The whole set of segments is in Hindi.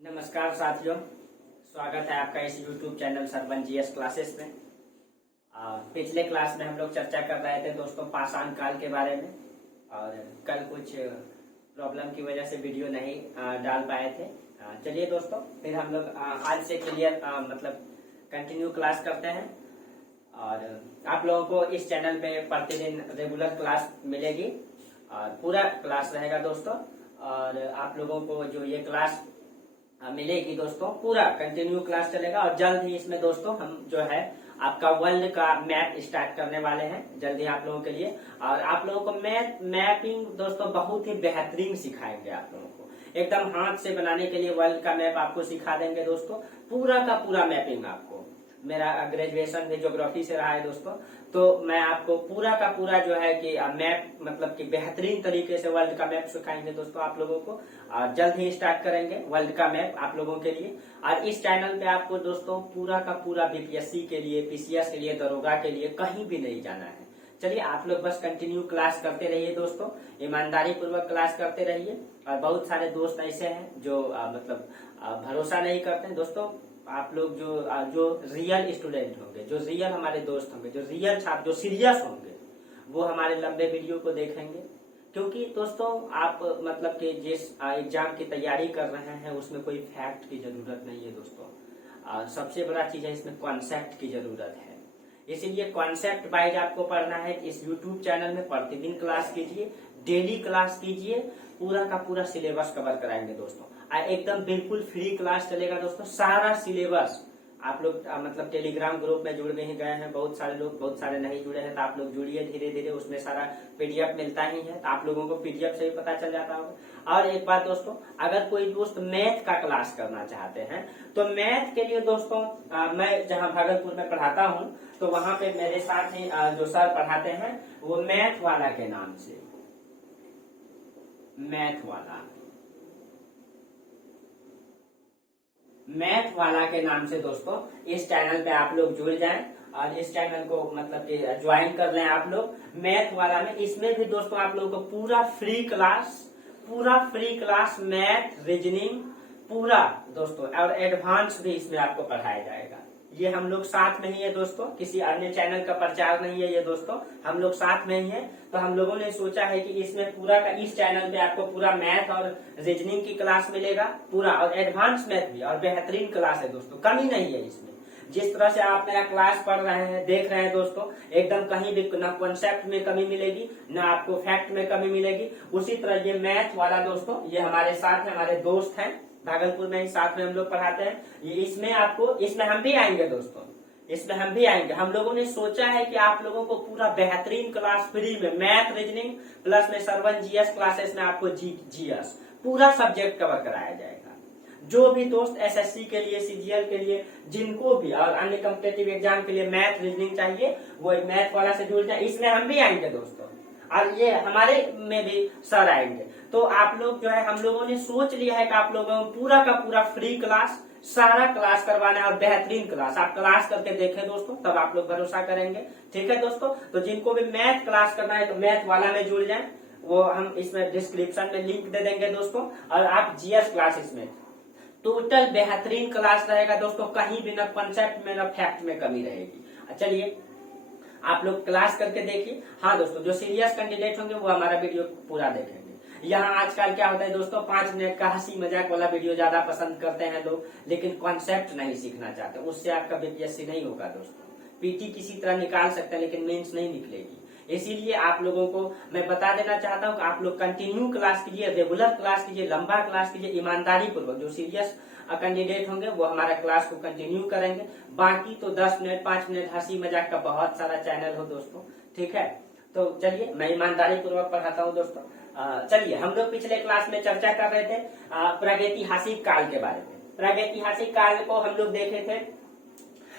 नमस्कार साथियों, स्वागत है आपका इस YouTube channel Sarvan GS classes में। पिछले क्लास में हम लोग चर्चा कर रहे थे दोस्तों पाषाण काल के बारे में, और कल कुछ प्रॉब्लम की वजह से वीडियो नहीं डाल पाए थे। चलिए दोस्तों, फिर हम लोग आज से क्लियर मतलब कंटिन्यू क्लास करते हैं, और आप लोगों को इस चैनल पे प्रतिदिन रेगुलर क्लास मिलेगी और पूरा क्लास रहेगा दोस्तों। और आप लोगों को जो ये क्लास मिलेगी दोस्तों, पूरा कंटिन्यू क्लास चलेगा। और जल्द ही इसमें दोस्तों हम जो है आपका वर्ल्ड का मैप स्टार्ट करने वाले हैं जल्दी आप लोगों के लिए। और आप लोगों को मैपिंग दोस्तों बहुत ही बेहतरीन सिखाएंगे। आप लोगों को एकदम हाथ से बनाने के लिए वर्ल्ड का मैप आपको सिखा देंगे दोस्तों, पूरा का पूरा मैपिंग आपको। मेरा ग्रेजुएशन भी ज्योग्राफी से रहा है दोस्तों, तो मैं आपको पूरा का पूरा जो है कि मैप मतलब कि बेहतरीन तरीके से वर्ल्ड का मैप सिखाएंगे दोस्तों आप लोगों को। और जल्द ही स्टार्ट करेंगे वर्ल्ड का मैप आप लोगों के लिए। और इस चैनल पे आपको दोस्तों पूरा का पूरा बीपीएससी के लिए, पीसीएस के लिए, दरोगा के लिए कहीं भी नहीं जाना है। चलिए आप लोग बस कंटिन्यू क्लास करते रहिए दोस्तों, ईमानदारी पूर्वक क्लास करते रहिए। और बहुत सारे दोस्त ऐसे हैं जो मतलब भरोसा नहीं करते दोस्तों। आप लोग जो रियल स्टूडेंट होंगे, जो रियल हमारे दोस्त होंगे, जो रियल छात्र, जो सीरियस होंगे, वो हमारे लंबे वीडियो को देखेंगे। क्योंकि दोस्तों आप मतलब कि जिस एग्जाम की तैयारी कर रहे हैं उसमें कोई फैक्ट की जरूरत नहीं है दोस्तों। सबसे बड़ा चीज है इसमें कॉन्सेप्ट की जरूरत है। इसीलिए कॉन्सेप्ट वाइज आपको पढ़ना है। इस यूट्यूब चैनल में प्रतिदिन क्लास कीजिए, डेली क्लास कीजिए, पूरा का पूरा सिलेबस कवर कराएंगे दोस्तों। एकदम बिल्कुल फ्री क्लास चलेगा दोस्तों। सारा सिलेबस आप लोग मतलब टेलीग्राम ग्रुप में जुड़ भी गए हैं बहुत सारे लोग, बहुत सारे नहीं जुड़े हैं तो आप लोग जुड़िए धीरे धीरे। उसमें सारा पीडीएफ मिलता ही है, तो आप लोगों को पीडीएफ से ही पता चल जाता होगा। और एक बात दोस्तों, अगर कोई दोस्त मैथ का क्लास करना चाहते हैं तो मैथ के लिए दोस्तों मैं जहाँ भागलपुर में पढ़ाता हूँ, तो वहाँ पे मेरे साथ ही जो सर पढ़ाते हैं वो मैथ वाला के नाम से, मैथ वाला के नाम से दोस्तों इस चैनल पे आप लोग जुड़ जाएं और इस चैनल को मतलब कि ज्वाइन कर लें आप लोग मैथ वाला में। इसमें भी दोस्तों आप लोगों को पूरा फ्री क्लास मैथ, रीजनिंग पूरा दोस्तों, और एडवांस भी इसमें आपको पढ़ाया जाएगा। ये हम लोग साथ में ही है दोस्तों, किसी अन्य चैनल का प्रचार नहीं है ये दोस्तों, हम लोग साथ में ही है। तो हम लोगों ने सोचा है कि इसमें पूरा का इस चैनल पे आपको पूरा मैथ और रीजनिंग की क्लास मिलेगा पूरा, और एडवांस मैथ भी, और बेहतरीन क्लास है दोस्तों, कमी नहीं है इसमें। जिस तरह से आप मेरा क्लास पढ़ रहे हैं, देख रहे हैं दोस्तों, एकदम कहीं भी ना कॉन्सेप्ट में कमी मिलेगी, ना आपको फैक्ट में कमी मिलेगी। उसी तरह ये मैथ वाला दोस्तों, ये हमारे साथ है, हमारे दोस्त हैं भागलपुर में ही, साथ में हम लोग पढ़ाते हैं। ये इसमें हम भी आएंगे दोस्तों, इसमें हम भी आएंगे। हम लोगों ने सोचा है कि आप लोगों को पूरा बेहतरीन क्लास फ्री में मैथ, रीजनिंग प्लस में सरवन जीएस क्लासेस में आपको जीएस पूरा सब्जेक्ट कवर कराया जाएगा। जो भी दोस्त एसएससी के लिए, सीजीएल के लिए, जिनको भी और अन्य कॉम्पिटेटिव एग्जाम के लिए मैथ, रीजनिंग चाहिए, वो मैथ वाला से जुड़ जाए। इसमें हम भी आएंगे दोस्तों, और ये हमारे में भी सर आएंगे। तो आप लोग जो है, हम लोगों ने सोच लिया है कि आप लोगों को पूरा का पूरा फ्री क्लास, सारा क्लास करवाना है, और बेहतरीन क्लास। आप क्लास करके देखें दोस्तों, तब आप लोग भरोसा करेंगे। ठीक है दोस्तों, तो जिनको भी मैथ क्लास करना है तो मैथ वाला में जुड़ जाए, वो हम इसमें डिस्क्रिप्शन में लिंक दे देंगे दोस्तों। और आप जीएस क्लास, इसमें टोटल बेहतरीन क्लास रहेगा दोस्तों, कहीं भी ना कॉन्सेप्ट में ना फैक्ट में कमी रहेगी। चलिए आप लोग क्लास करके देखिए। हाँ दोस्तों, जो सीरियस कैंडिडेट होंगे वो हमारा वीडियो पूरा देखेंगे। यहाँ आजकल क्या होता है दोस्तों, 5 मिनट का हंसी मजाक वाला वीडियो ज्यादा पसंद करते हैं लोग, लेकिन कॉन्सेप्ट नहीं सीखना चाहते। उससे आपका बीपीएससी नहीं होगा दोस्तों। पीटी किसी तरह निकाल सकते हैं, लेकिन मेंस नहीं निकलेगी। इसीलिए आप लोगों को मैं बता देना चाहता हूँ कि आप लोग कंटिन्यू क्लास कीजिए, रेगुलर क्लास कीजिए, लंबा क्लास कीजिए, ईमानदारी पूर्वक। जो सीरियस कैंडिडेट होंगे वो हमारा क्लास को कंटिन्यू करेंगे। बाकी तो 10 मिनट, 5 मिनट हंसी मजाक का बहुत सारा चैनल हो दोस्तों। ठीक है, तो चलिए मैं ईमानदारी पूर्वक पढ़ाता हूँ दोस्तों। चलिए, हम लोग पिछले क्लास में चर्चा कर रहे थे प्रागैतिहासिक काल के बारे में। प्रागैतिहासिक काल को हम लोग देखे थे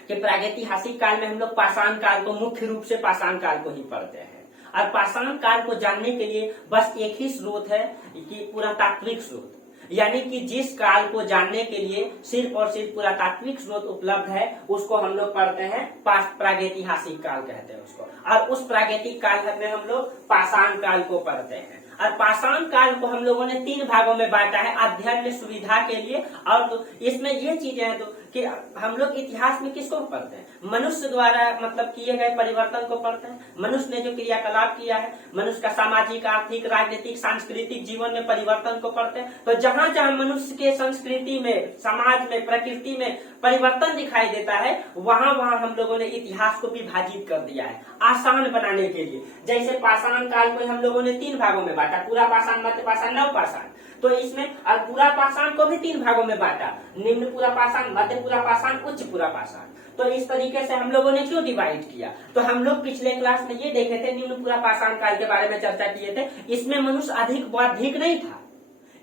कि प्रागैतिहासिक काल में हम लोग पाषाण काल को, मुख्य रूप से पाषाण काल को ही पढ़ते हैं। और पाषाण काल को जानने के लिए बस एक ही स्रोत है कि पुरातात्विक स्रोत, यानी कि जिस काल को जानने के लिए सिर्फ और सिर्फ पुरातात्विक स्रोत उपलब्ध है, उसको हम लोग पढ़ते हैं प्रागैतिहासिक काल कहते हैं उसको। और उस प्रागैतिक काल में हम लोग पाषाण काल को पढ़ते हैं। और पाषाण काल को हम लोगों ने 3 भागों में बांटा है अध्ययन में सुविधा के लिए। और तो इसमें ये चीजें हैं तो कि हम लोग इतिहास में किसको पढ़ते हैं, मनुष्य द्वारा मतलब किए गए परिवर्तन को पढ़ते हैं, मनुष्य ने जो क्रियाकलाप किया है, मनुष्य का सामाजिक, आर्थिक, राजनीतिक, सांस्कृतिक जीवन में परिवर्तन को पढ़ते हैं। तो जहां जहां मनुष्य के संस्कृति में, समाज में, प्रकृति में परिवर्तन दिखाई देता है, वहां वहां हम लोगों ने इतिहास को विभाजित कर दिया है आसान बनाने के लिए। जैसे पाषाण काल को हम लोगों ने 3 भागों में बांटा, पूरा पाषाण, मध्य पाषाण, नव पाषाण। तो इसमें और पूरा पाषाण को भी 3 भागों में बांटा, निम्न पूरा पाषाण, मध्य पूरा पाषाण, उच्च पूरा पाषाण। तो इस तरीके से हम लोगों ने क्यों डिवाइड किया, तो हम लोग पिछले क्लास में ये देखे थे, निम्न पूरा पाषाण काल के बारे में चर्चा किए थे। इसमें मनुष्य अधिक बौद्धिक नहीं था,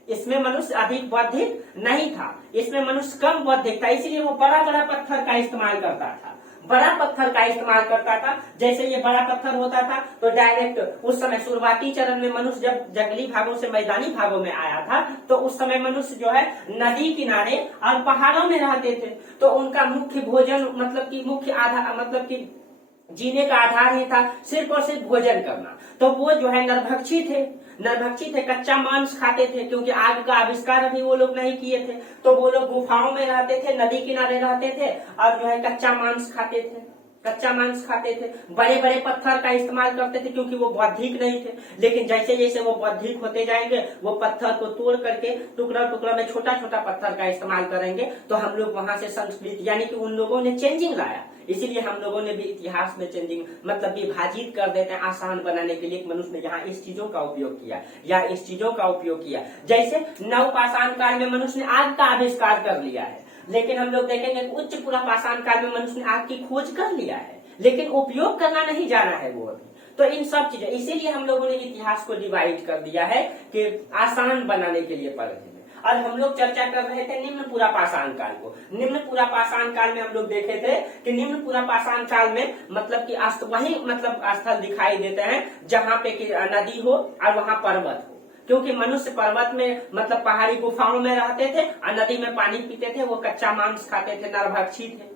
इसमें मनुष्य अधिक बौद्धिक नहीं था, इसमें मनुष्य कम बौद्धिक था, इसीलिए वो बड़ा बड़ा पत्थर का इस्तेमाल करता था, बड़ा पत्थर का इस्तेमाल करता था। जैसे ये बड़ा पत्थर होता था तो डायरेक्ट उस समय शुरुआती चरण में मनुष्य जब जंगली भागों से मैदानी भागों में आया था, तो उस समय मनुष्य जो है नदी किनारे और पहाड़ों में रहते थे। तो उनका मुख्य भोजन मतलब कि मुख्य आधार मतलब कि जीने का आधार ही था सिर्फ और सिर्फ भोजन करना। तो वो जो है नरभक्षी थे, कच्चा मांस खाते थे, क्योंकि आग का आविष्कार अभी वो लोग नहीं किए थे। तो वो लोग गुफाओं में रहते थे, नदी किनारे रहते थे और जो है कच्चा मांस खाते थे, बड़े बड़े पत्थर का इस्तेमाल करते थे क्योंकि वो बौद्धिक नहीं थे। लेकिन जैसे जैसे वो बौद्धिक होते जाएंगे, वो पत्थर को तोड़ करके टुकड़ा टुकड़ा में छोटा छोटा पत्थर का इस्तेमाल करेंगे। तो हम लोग वहां से संस्कृति यानी कि उन लोगों ने चेंजिंग लाया। इसीलिए हम लोगों ने भी इतिहास में चेंजिंग मतलब विभाजित कर देते हैं आसान बनाने के लिए। मनुष्य ने यहाँ इस चीजों का उपयोग किया या इस चीजों का उपयोग किया। जैसे नव पाषाण काल में मनुष्य ने आग का आविष्कार कर लिया है, लेकिन हम लोग देखेंगे उच्च पूरा पाषाण काल में मनुष्य ने आग की खोज कर लिया है, लेकिन उपयोग करना नहीं जाना है वो अभी। तो इन सब चीजें, इसीलिए हम लोगों ने इतिहास को डिवाइड कर दिया है कि आसान बनाने के लिए पढ़ने में। और हम लोग चर्चा कर रहे थे निम्न पूरा पाषाण काल को। निम्न पूरा पाषाण काल में हम लोग देखे थे कि निम्न पूरा पाषाण काल में मतलब कि वही मतलब स्थल दिखाई देते हैं जहाँ पे कि नदी हो और वहाँ पर्वत हो, क्योंकि मनुष्य पर्वत में मतलब पहाड़ी गुफाओं में रहते थे और नदी में पानी पीते थे, वो कच्चा मांस खाते थे, नरभक्षी थे।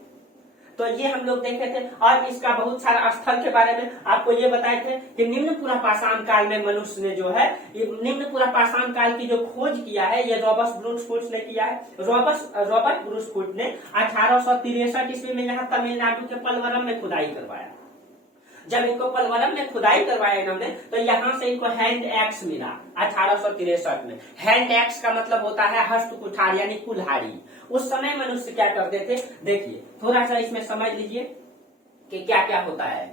तो ये हम लोग देखे थे। और इसका बहुत सारा स्थल के बारे में आपको ये बताए थे कि निम्न पूरा पाषाण काल में मनुष्य ने जो है निम्न पूरा पाषाण काल की जो खोज किया है, ये रॉबर्ट ब्रूस फुट ने किया है। रॉबर्ट ब्रूस फुट ने 1863 ईस्वी में यहाँ तमिलनाडु के पलवरम में खुदाई करवाया। जब इनको पलवरम में खुदाई करवाया इन्होंने, तो यहाँ से इनको हैंड एक्स मिला 1863 में। हैंड एक्स का मतलब होता है हस्त कुठार यानी कुल्हाड़ी। उस समय मनुष्य क्या करते थे, देखिए थोड़ा सा इसमें समझ लीजिए कि क्या क्या होता है।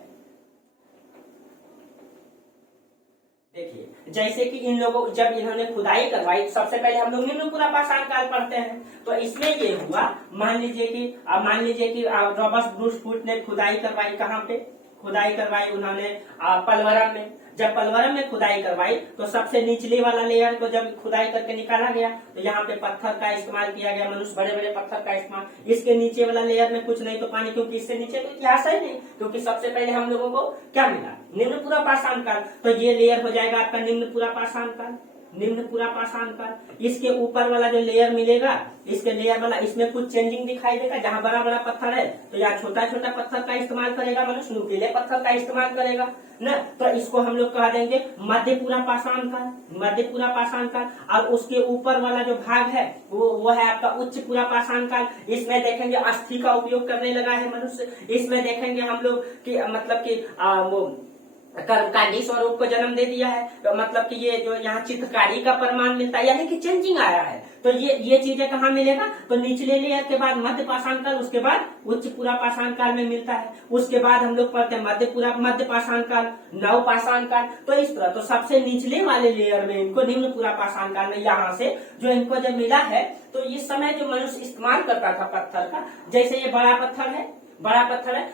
देखिए जैसे कि इन लोगों जब इन्होंने खुदाई करवाई, सबसे पहले हम लोग निम्न पूरा पाषाण काल पढ़ते हैं। तो इसमें ये हुआ, मान लीजिए कि रॉबर्ट ब्रूस फुट ने खुदाई करवाई, कहाँ पे खुदाई करवाई उन्होंने, पलवरम में। जब पलवरम में खुदाई करवाई तो सबसे निचले वाला लेयर को जब खुदाई करके निकाला गया तो यहाँ पे पत्थर का इस्तेमाल किया गया, मनुष्य बड़े बड़े पत्थर का इस्तेमाल। इसके नीचे वाला लेयर में कुछ नहीं तो पानी, क्योंकि इससे नीचे तो इतिहास है नहीं, क्योंकि सबसे पहले हम लोगों को क्या मिला, निम्न पूरा पाषाण काल। तो ये लेयर हो जाएगा आपका निम्न पूरा पाषाण काल, निम्न पूरा पाषाण काल। इसके ऊपर वाला जो लेयर मिलेगा, इसके लेयर वाला, इसमें कुछ चेंजिंग दिखाई देगा। जहाँ बड़ा बड़ा पत्थर है तो यहाँ छोटा छोटा पत्थर का इस्तेमाल करेगा मनुष्य, नुकीले पत्थर का इस्तेमाल करेगा न। तो इसको हम लोग कह देंगे मध्य पूरा पाषाण काल, मध्य पूरा पाषाण काल। और उसके ऊपर वाला जो भाग है वो है आपका उच्च पूरा पाषाण काल। इसमें देखेंगे अस्थि का उपयोग करने लगा है मनुष्य। इसमें देखेंगे हम लोग कि मतलब कि वो कर्मकांडी स्वरूप को जन्म दे दिया है। तो मतलब कि ये जो यहाँ चित्रकारी का प्रमाण मिलता है, यानी कि चेंजिंग आया है। तो ये चीजें कहाँ मिलेगा, तो निचले लेयर के बाद मध्य पाषाण काल, उसके बाद उच्च पूरा पाषाण काल में मिलता है। उसके बाद हम लोग पढ़ते हैं मध्य पाषाण काल, नव पाषाण काल। तो इस तरह तो सबसे निचले वाले लेयर में इनको निम्न पूरा पाषाण काल में यहाँ से जो इनको जब मिला है, तो इस समय जो मनुष्य इस्तेमाल करता था पत्थर का, जैसे ये बड़ा पत्थर है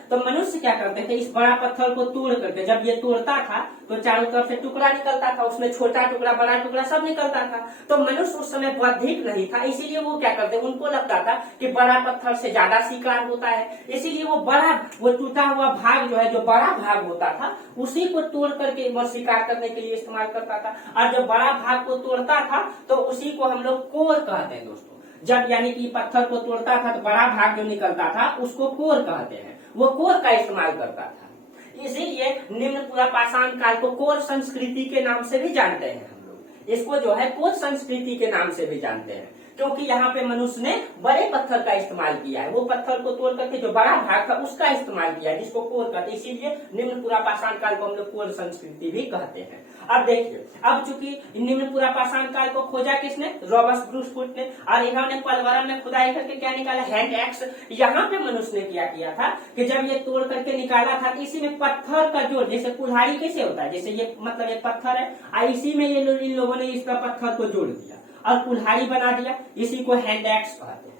तो मनुष्य क्या करते थे, इस बड़ा पत्थर को तोड़ करके, जब ये तोड़ता था तो चारों तरफ से टुकड़ा निकलता था, उसमें छोटा टुकड़ा बड़ा टुकड़ा सब निकलता था। तो मनुष्य उस समय बौद्धिक नहीं था, इसीलिए वो क्या करते, उनको लगता था कि बड़ा पत्थर से ज्यादा शिकार होता है, इसीलिए वो टूटा हुआ भाग जो है, जो बड़ा भाग होता था, उसी को तोड़ करके वो शिकार करने के लिए इस्तेमाल करता था। और जब बड़ा भाग को तोड़ता था तो उसी को हम लोग कोर कहते हैं दोस्तों। जब यानी कि पत्थर को तोड़ता था तो बड़ा भाग जो निकलता था उसको कोर कहते हैं, वो कोर का इस्तेमाल करता था। इसीलिए निम्न पूरा पाषाण काल को कोर संस्कृति के नाम से भी जानते हैं हम इसको जो है कोच संस्कृति के नाम से भी जानते हैं, क्योंकि यहाँ पे मनुष्य ने बड़े पत्थर का इस्तेमाल किया है, वो पत्थर को तोड़ करके जो बड़ा भाग था उसका इस्तेमाल किया है, जिसको कोर कहते हैं। इसीलिए निम्न पुरापाषाण काल को हम लोग कोर संस्कृति भी कहते हैं। अब देखिए, अब चूंकि निम्न पुरापाषाण काल को खोजा किसने, रॉबर्ट ब्रूस फुट ने, और इन्होंने पलवरम में खुदाई करके क्या निकाला, हैंड एक्स। यहाँ पे मनुष्य ने क्या किया था कि जब ये तोड़ करके निकाला था, इसी में पत्थर का जोड़, जैसे कुल्हाड़ी कैसे होता है, जैसे ये मतलब एक पत्थर है और इसी में ये इन लोगों ने इस पत्थर को जोड़ दिया और कुल्हाड़ी बना दिया, इसी को हैंड एक्स कहते हैं।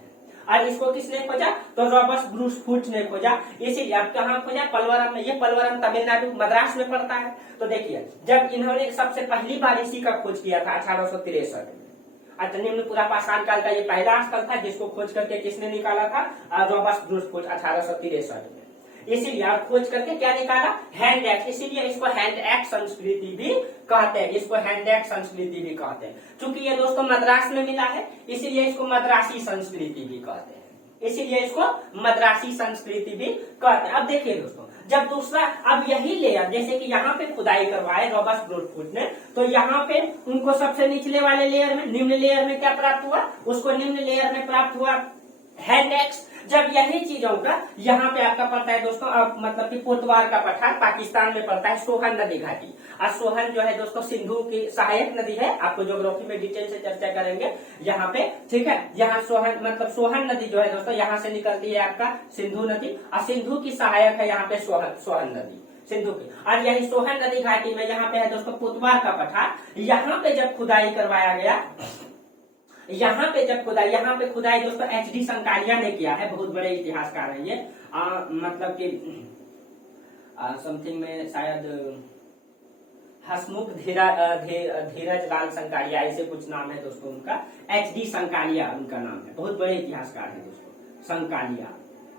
और इसको किसने खोजा, तो रॉबर्ट ब्रूस फुट ने खोजा। इसीलिए अब कहाँ खोजा, पलवरम में। ये पलवरम तमिलनाडु मद्रास में पड़ता है। तो देखिए, जब इन्होंने सबसे पहली बार इसी का खोज किया था 1863 में, निम्न पुरापाषाण काल का ये पहला स्थल था जिसको खोज करके किसने निकाला था, रॉबर्ट ब्रूस फुट 1863 में। इसीलिए आप खोज करके क्या निकाला, हैंड एक्स। इसीलिए इसको हैंड एक्स संस्कृति भी कहते हैं, इसको हैंड एक्स संस्कृति भी कहते हैं। क्योंकि ये दोस्तों मद्रास में मिला है, इसीलिए इसको मद्रासी संस्कृति भी कहते हैं, इसीलिए इसको मद्रासी संस्कृति भी कहते हैं। अब देखिए दोस्तों, जब दूसरा, अब यही लेयर, जैसे कि यहाँ पे खुदाई करवाए रॉबर्ट ब्रूस फुट ने, तो यहाँ पे उनको सबसे निचले वाले लेयर में, निम्न लेयर में क्या प्राप्त हुआ, उसको निम्न लेयर में प्राप्त हुआ हैंड एक्स। जब यही चीजों का यहाँ पे आपका पड़ता है दोस्तों, अब मतलब कि पोतवार का पठार पाकिस्तान में पड़ता है, सोहन नदी घाटी। और सोहन जो है दोस्तों सिंधु की सहायक नदी है, आपको ज्योग्राफी में डिटेल से चर्चा करेंगे यहाँ पे, ठीक है। यहाँ सोहन मतलब सोहन नदी जो है दोस्तों यहाँ से निकलती है आपका सिंधु नदी, और सिंधु की सहायक है यहाँ पे सोहन नदी, सिंधु की। और यही सोहन नदी घाटी में यहाँ पे है दोस्तों पोतवार का पठार। यहाँ पे जब खुदाई करवाया गया, यहाँ पे खुदाई दोस्तों एच.डी. संकालिया ने किया है, बहुत बड़े इतिहासकार है ये, मतलब कि समथिंग में शायद हसमुख धीरज लाल संकालिया, ऐसे कुछ नाम है दोस्तों उनका, एच.डी. संकालिया उनका नाम है, बहुत बड़े इतिहासकार है दोस्तों संकालिया।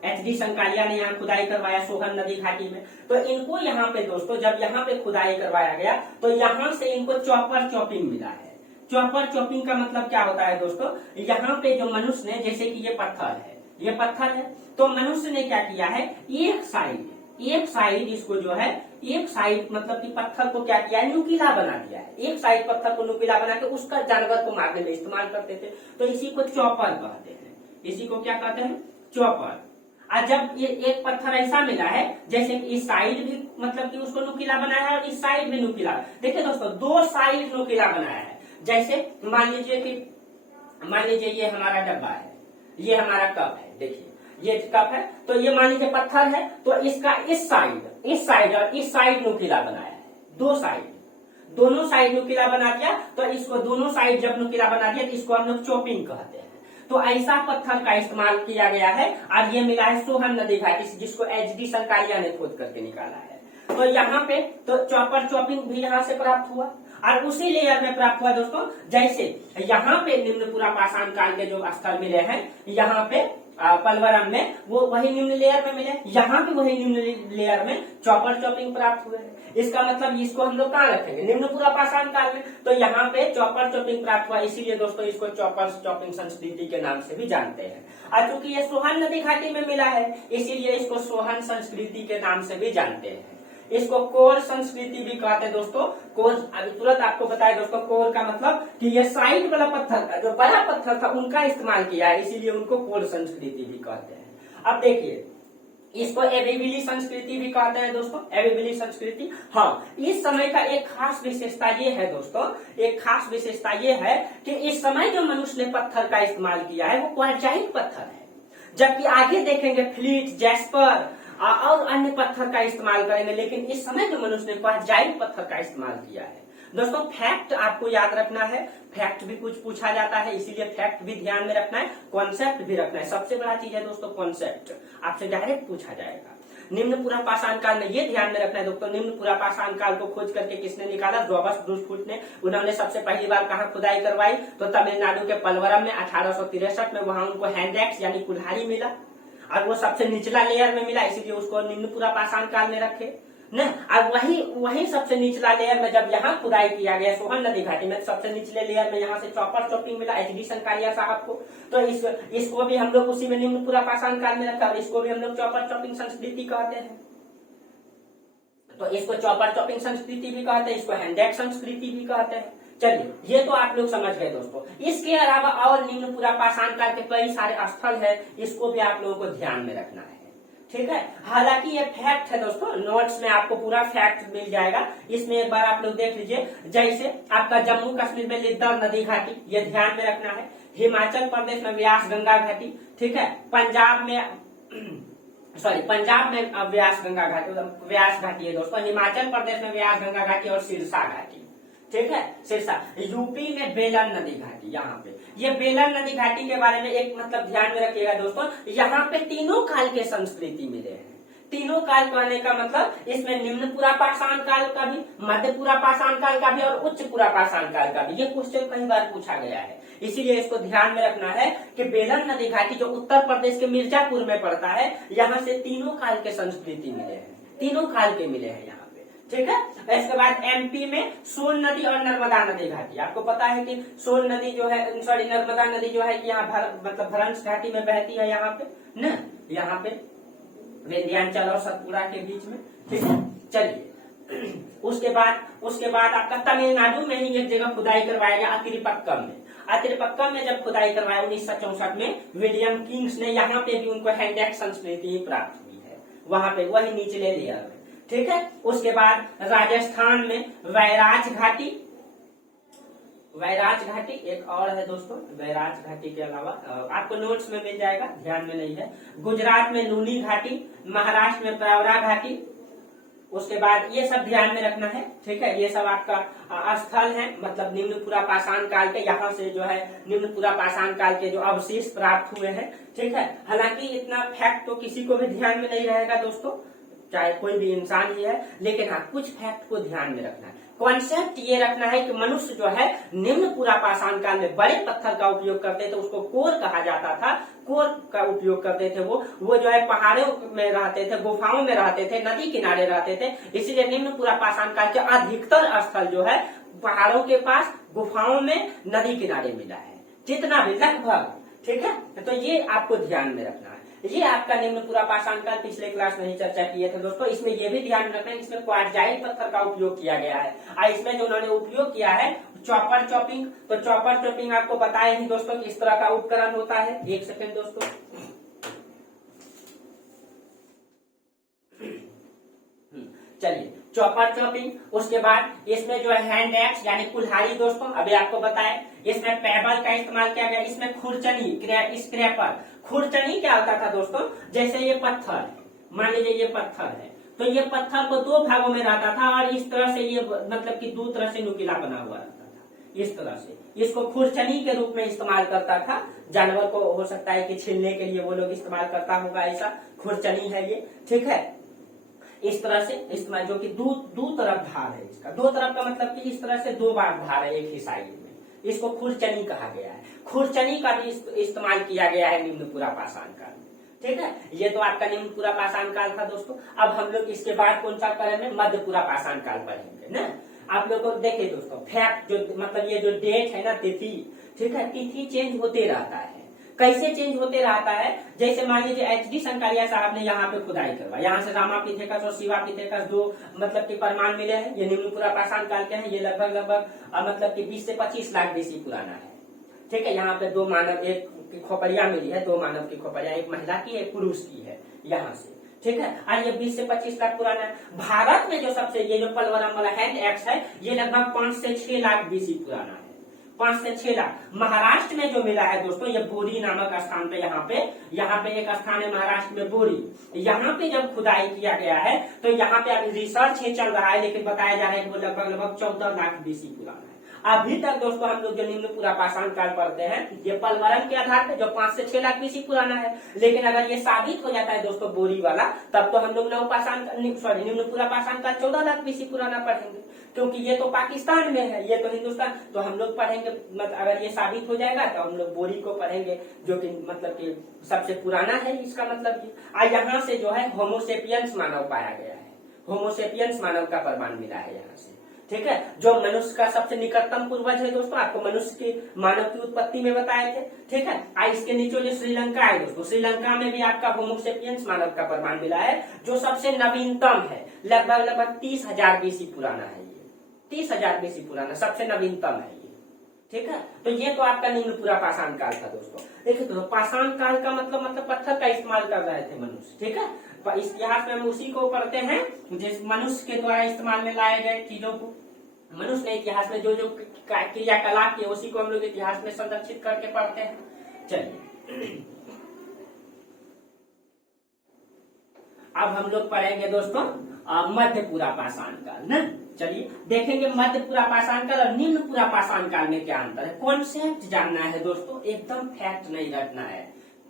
एच.डी. संकालिया ने यहाँ खुदाई करवाया सोहन नदी घाटी में। तो इनको यहाँ पे दोस्तों जब यहाँ पे खुदाई करवाया गया तो यहाँ से इनको चॉपर चॉपिंग मिला है। चॉपर चॉपिंग का मतलब क्या होता है दोस्तों, यहाँ पे जो मनुष्य ने, जैसे कि ये पत्थर है, तो मनुष्य ने क्या किया है, एक साइड इसको जो है, एक साइड मतलब कि पत्थर को क्या किया है, नुकीला बना दिया है। एक साइड पत्थर को नुकीला बना के उसका जानवर को मारने में इस्तेमाल करते थे, तो इसी को चॉपर कहते हैं। इसी को क्या कहते हैं, चॉपर। और जब ये एक पत्थर ऐसा मिला है, जैसे कि इस साइड भी मतलब कि उसको नुकीला बनाया है और इस साइड भी नुकीला, देखिए दोस्तों दो साइड नुकीला बनाया है। जैसे मान लीजिए ये हमारा डब्बा है, ये हमारा कप है, देखिए ये कप है, तो ये मान लीजिए पत्थर है, तो इसका इस साइड और इस साइड नुकीला बनाया है, दोनों साइड नुकीला बना दिया। तो इसको दोनों साइड जब नुकीला बना दिया तो इसको हम लोग चॉपिंग कहते हैं। तो ऐसा पत्थर का इस्तेमाल किया गया है, और ये मिला है सोहन नदी घाटी से, जिसको एच.डी. संकालिया ने खोद करके निकाला है। तो यहाँ पे तो चॉपर चॉपिंग भी यहाँ से प्राप्त हुआ, और उसी लेयर में प्राप्त हुआ दोस्तों, जैसे यहाँ पे निम्न पुरापाषाण काल के जो स्थल मिले हैं, यहाँ पे पलवरम में वो वही निम्न लेयर में मिले, यहाँ पे वही निम्न लेयर में चॉपर चॉपिंग प्राप्त हुए हैं। इसका मतलब इसको हम लोग कहाँ रखेंगे, निम्न पुरापाषाण काल में। तो यहाँ पे चॉपर चॉपिंग प्राप्त हुआ, इसीलिए दोस्तों इसको चॉपर चॉपिंग संस्कृति के नाम से भी जानते हैं। और चूंकि ये सोहन नदी घाटी में मिला है, इसीलिए इसको सोहन संस्कृति के नाम से भी जानते हैं। इसको कोर संस्कृति भी कहते हैं दोस्तों। कोर अभी तुरंत आपको बताया दोस्तों, कोर का मतलब कि ये साइड वाला पत्थर, जो बड़ा पत्थर था उनका इस्तेमाल किया है, इसीलिए उनको कोर संस्कृति भी कहते हैं। अब देखिए, इसको एबिबिली संस्कृति भी कहते हैं दोस्तों, एबिबिली संस्कृति। हाँ, इस समय का एक खास विशेषता ये है दोस्तों, एक खास विशेषता ये है कि इस समय जो मनुष्य ने पत्थर का इस्तेमाल किया है वो क्वार्टजाइट पत्थर है, जबकि आगे देखेंगे फ्लीट, जैस्पर और अन्य पत्थर का इस्तेमाल करेंगे, लेकिन इस समय जो मनुष्य ने क्वार्टजाइट पत्थर का इस्तेमाल किया है। दोस्तों फैक्ट आपको याद रखना है, फैक्ट भी कुछ पूछा जाता है, इसीलिए फैक्ट भी ध्यान में रखना है, कॉन्सेप्ट भी रखना है। सबसे बड़ा चीज है दोस्तों कॉन्सेप्ट, आपसे डायरेक्ट पूछा जाएगा। निम्न पुरापाषाण काल में ये ध्यान में रखना है दोस्तों, निम्न पुरापाषाण काल को खोज करके किसने निकाला, रॉबर्ट ब्रूस फुट ने। उन्होंने सबसे पहली बार कहाँ खुदाई करवाई, तो तमिलनाडु के पलवरम में 1863 में। वहां उनको हैंड एक्स यानी कुल्हाड़ी मिला, और वो सबसे निचला लेयर में मिला, इसीलिए उसको निम्न पुरापाषाण काल में रखे न। और वही सबसे निचला लेयर में जब यहाँ खुदाई किया गया सोहन नदी घाटी में, सबसे निचले लेयर में यहाँ से चॉपर चॉपिंग मिला एच.डी. संकालिया साहब को। तो इसको भी हम लोग उसी में निम्न पुरापाषाण काल में रखा, और इसको भी हम लोग चॉपर चॉपिंग संस्कृति कहते हैं। तो इसको चॉपर चॉपिंग संस्कृति भी कहते हैं, इसको हैंड एक्स संस्कृति भी कहते हैं। चलिए, ये तो आप लोग समझ गए दोस्तों। इसके अलावा और निम्न पूरा पाषाण काल के कई सारे स्थल है, इसको भी आप लोगों को ध्यान में रखना है, ठीक है। हालांकि ये फैक्ट है दोस्तों, नोट्स में आपको पूरा फैक्ट मिल जाएगा, इसमें एक बार आप लोग देख लीजिए। जैसे आपका जम्मू कश्मीर में लिद्दर नदी घाटी, ये ध्यान में रखना है। हिमाचल प्रदेश में व्यास गंगा घाटी, ठीक है। पंजाब में व्यास गंगा घाटी, व्यास घाटी है दोस्तों। हिमाचल प्रदेश में व्यास गंगा घाटी और सिरसा घाटी, ठीक है, सिरसा। यूपी में बेलन नदी घाटी, यहाँ पे ये बेलन नदी घाटी के बारे में एक मतलब ध्यान में रखिएगा दोस्तों, यहाँ पे तीनों काल के संस्कृति मिले हैं। तीनों काल कहने का मतलब इसमें निम्न पूरा पाषाण काल का भी, मध्य पूरा पाषाण काल का भी और उच्च पूरा पाषाण काल का भी। ये क्वेश्चन कई बार पूछा गया है, इसीलिए इसको ध्यान में रखना है कि बेलन नदी घाटी जो उत्तर प्रदेश के मिर्जापुर में पड़ता है, यहाँ से तीनों काल के संस्कृति मिले हैं, तीनों काल के मिले हैं यहाँ पे, ठीक है। इसके बाद एमपी में सोन नदी और नर्मदा नदी घाटी। आपको पता है कि सोन नदी जो है, सॉरी नर्मदा नदी जो है कि यहाँ मतलब भ्रंश घाटी में बहती है, यहाँ पे न, यहाँ पे विंध्याचल और सतपुड़ा के बीच में, ठीक है। चलिए, उसके बाद आपका तमिलनाडु में ही एक जगह खुदाई करवाया गया, अतिरिपक्कम में। अतिरिपक्कम में जब खुदाई करवाया 1964 में, विलियम किंग्स ने, यहाँ पे भी उनको हैंडेक संस्कृति प्राप्त हुई है, वहां पे वही निचले लेयर में, ठीक है। उसके बाद राजस्थान में वैराज घाटी, वैराज घाटी एक और है दोस्तों। वैराज घाटी के अलावा आपको नोट्स में मिल जाएगा, ध्यान में नहीं है। गुजरात में लूनी घाटी, महाराष्ट्र में प्रवरा घाटी। उसके बाद ये सब ध्यान में रखना है, ठीक है। ये सब आपका स्थल है, मतलब निम्न पूरा पाषाण काल के, यहाँ से जो है निम्न पूरा पाषाण काल के जो अवशेष प्राप्त हुए हैं, ठीक है। हालांकि इतना फैक्ट तो किसी को भी ध्यान में नहीं रहेगा दोस्तों, चाहे कोई भी इंसान ही है, लेकिन हाँ कुछ फैक्ट को ध्यान में रखना है। कॉन्सेप्ट ये रखना है कि मनुष्य जो है निम्न पूरा पाषाण काल में बड़े पत्थर का उपयोग करते थे, उसको कोर कहा जाता था, कोर का उपयोग करते थे। वो जो है पहाड़ों में रहते थे, गुफाओं में रहते थे, नदी किनारे रहते थे, इसीलिए निम्न पूरा पाषाण काल के अधिकतर स्थल जो है पहाड़ों के पास, गुफाओं में, नदी किनारे मिला है, जितना भी लगभग, ठीक है। तो ये आपको ध्यान में रखना है। ये आपका निम्न पूरा पाषाण काल पिछले क्लास में ही चर्चा किए थे दोस्तों। इसमें ये भी ध्यान रखना है, इसमें क्वार्टजाइट पत्थर का उपयोग किया गया है, और इसमें जो उन्होंने उपयोग किया है चॉपर चॉपिंग, तो चॉपर चॉपिंग आपको बताया ही दोस्तों कि इस तरह का उपकरण होता है। एक सेकेंड दोस्तों, चलिए, चॉपर चॉपिंग। उसके बाद इसमें जो है हैंड एक्स यानी कुल्हाड़ी दोस्तों, अभी आपको बताए। इसमें पेबल का इस्तेमाल किया गया, इसमें खुरचनी, स्क्रैपर। खुरचनी क्या होता था दोस्तों, जैसे ये पत्थर है, मान लीजिए ये पत्थर है, तो ये पत्थर को दो भागों में रहता था और इस तरह से ये मतलब कि दो तरह से नुकीला बना हुआ रहता था, इस तरह से। इसको खुरचनी के रूप में इस्तेमाल करता था, जानवर को हो सकता है कि छीलने के लिए वो लोग इस्तेमाल करता होगा, ऐसा खुरचनी है ये, ठीक है। इस तरह से इस्तेमाल, जो कि दो तरफ धार है इसका, दो तरफ का मतलब कि इस तरह से दो बार धार है एक ही साइड में, इसको खुरचनी कहा गया है। खुरचनी का भी इस्तेमाल किया गया है निम्न पूरा पाषाण काल में, ठीक है। ये तो आपका निम्न पूरा पाषाण काल था दोस्तों। अब हम लोग इसके बाद कौन सा पढ़ेंगे, मध्य पूरा पाषाण काल पढ़ेंगे ना। आप लोग को देखिए दोस्तों, फैक्ट जो मतलब ये जो डेट है ना, तिथि, ठीक है, तिथि चेंज होते रहता है। कैसे चेंज होते रहता है, जैसे मान लीजिए HD शंकरिया साहब ने यहाँ पे खुदाई करवा, यहाँ से रामापिथेकस और शिवापिथेकस दो मतलब कि प्रमाण मिले हैं, ये निम्न पूरा पाषाण काल के हैं। ये लगभग मतलब कि 20 से 25 लाख BC पुराना है, ठीक है। यहाँ पे दो मानव, एक की खोपड़िया मिली है, दो मानव की खोपड़िया, एक महिला की एक पुरुष की है यहाँ से, ठीक है। और ये 20 से 25 लाख पुराना है। भारत में जो सबसे ये जो पलवरम वाला हैंड एक्स है, ये लगभग 5 से 6 लाख BC पुराना है, 5 से 6 लाख। महाराष्ट्र में जो मिला है दोस्तों, ये बोरी नामक स्थान पे, यहाँ पे एक स्थान है महाराष्ट्र में बोरी। यहाँ पे जब खुदाई किया गया है तो यहाँ पे अभी रिसर्च ही चल रहा है, लेकिन बताया जा रहा है कि वो लगभग 14 लाख BC पुराना है। अभी तक दोस्तों हम लोग जो निम्न पूरा पाषाण काल पढ़ते हैं, ये पलवरम के आधार पे जो 5 से 6 लाख BC पुराना है। लेकिन अगर ये साबित हो जाता है दोस्तों बोरी वाला, तब तो हम लोग निम्न पूरा पाषाण काल 14 लाख BC पुराना पढ़ेंगे, क्योंकि ये तो पाकिस्तान में है, ये तो हिंदुस्तान, तो हम लोग पढ़ेंगे। मतलब अगर ये साबित हो जाएगा तो हम लोग बोरी को पढ़ेंगे, जो कि मतलब कि सबसे पुराना है, इसका मतलब ये। यहाँ से जो है होमोसेपियंस मानव पाया गया है, होमोसेपियंस मानव का प्रमाण मिला है यहाँ से, ठीक है। जो मनुष्य का सबसे निकटतम पूर्वज है दोस्तों, आपको मनुष्य की मानव की उत्पत्ति में बताए थे, ठीक है। इसके नीचे जो श्रीलंका है दोस्तों, श्रीलंका में भी आपका होमोसेपियंस मानव का प्रमाण मिला है, जो सबसे नवीनतम है, लगभग 30,000 BC पुराना है, ये 30,000 BC पुराना, सबसे नवीनतम है ये। ठीक है, तो ये तो आपका निम्न पूरा पाषाण काल था दोस्तों। देखिए तो पाषाण काल का मतलब पत्थर का इस्तेमाल कर रहे थे मनुष्य। ठीक है, इतिहास में हम उसी को पढ़ते हैं जिस मनुष्य के द्वारा इस्तेमाल में लाए गए चीजों को। मनुष्य ने इतिहास में जो जो क्रियाकलाप किए उसी को हम लोग इतिहास में संरक्षित करके पढ़ते हैं। चलिए अब हम लोग पढ़ेंगे दोस्तों मध्य पूरा पाषाण काल ना। चलिए देखेंगे मध्य पूरा पाषाण काल और निम्न पूरा पाषाण काल में क्या अंतर है। कॉन्सेप्ट जानना है दोस्तों, एकदम फैक्ट नहीं रटना है,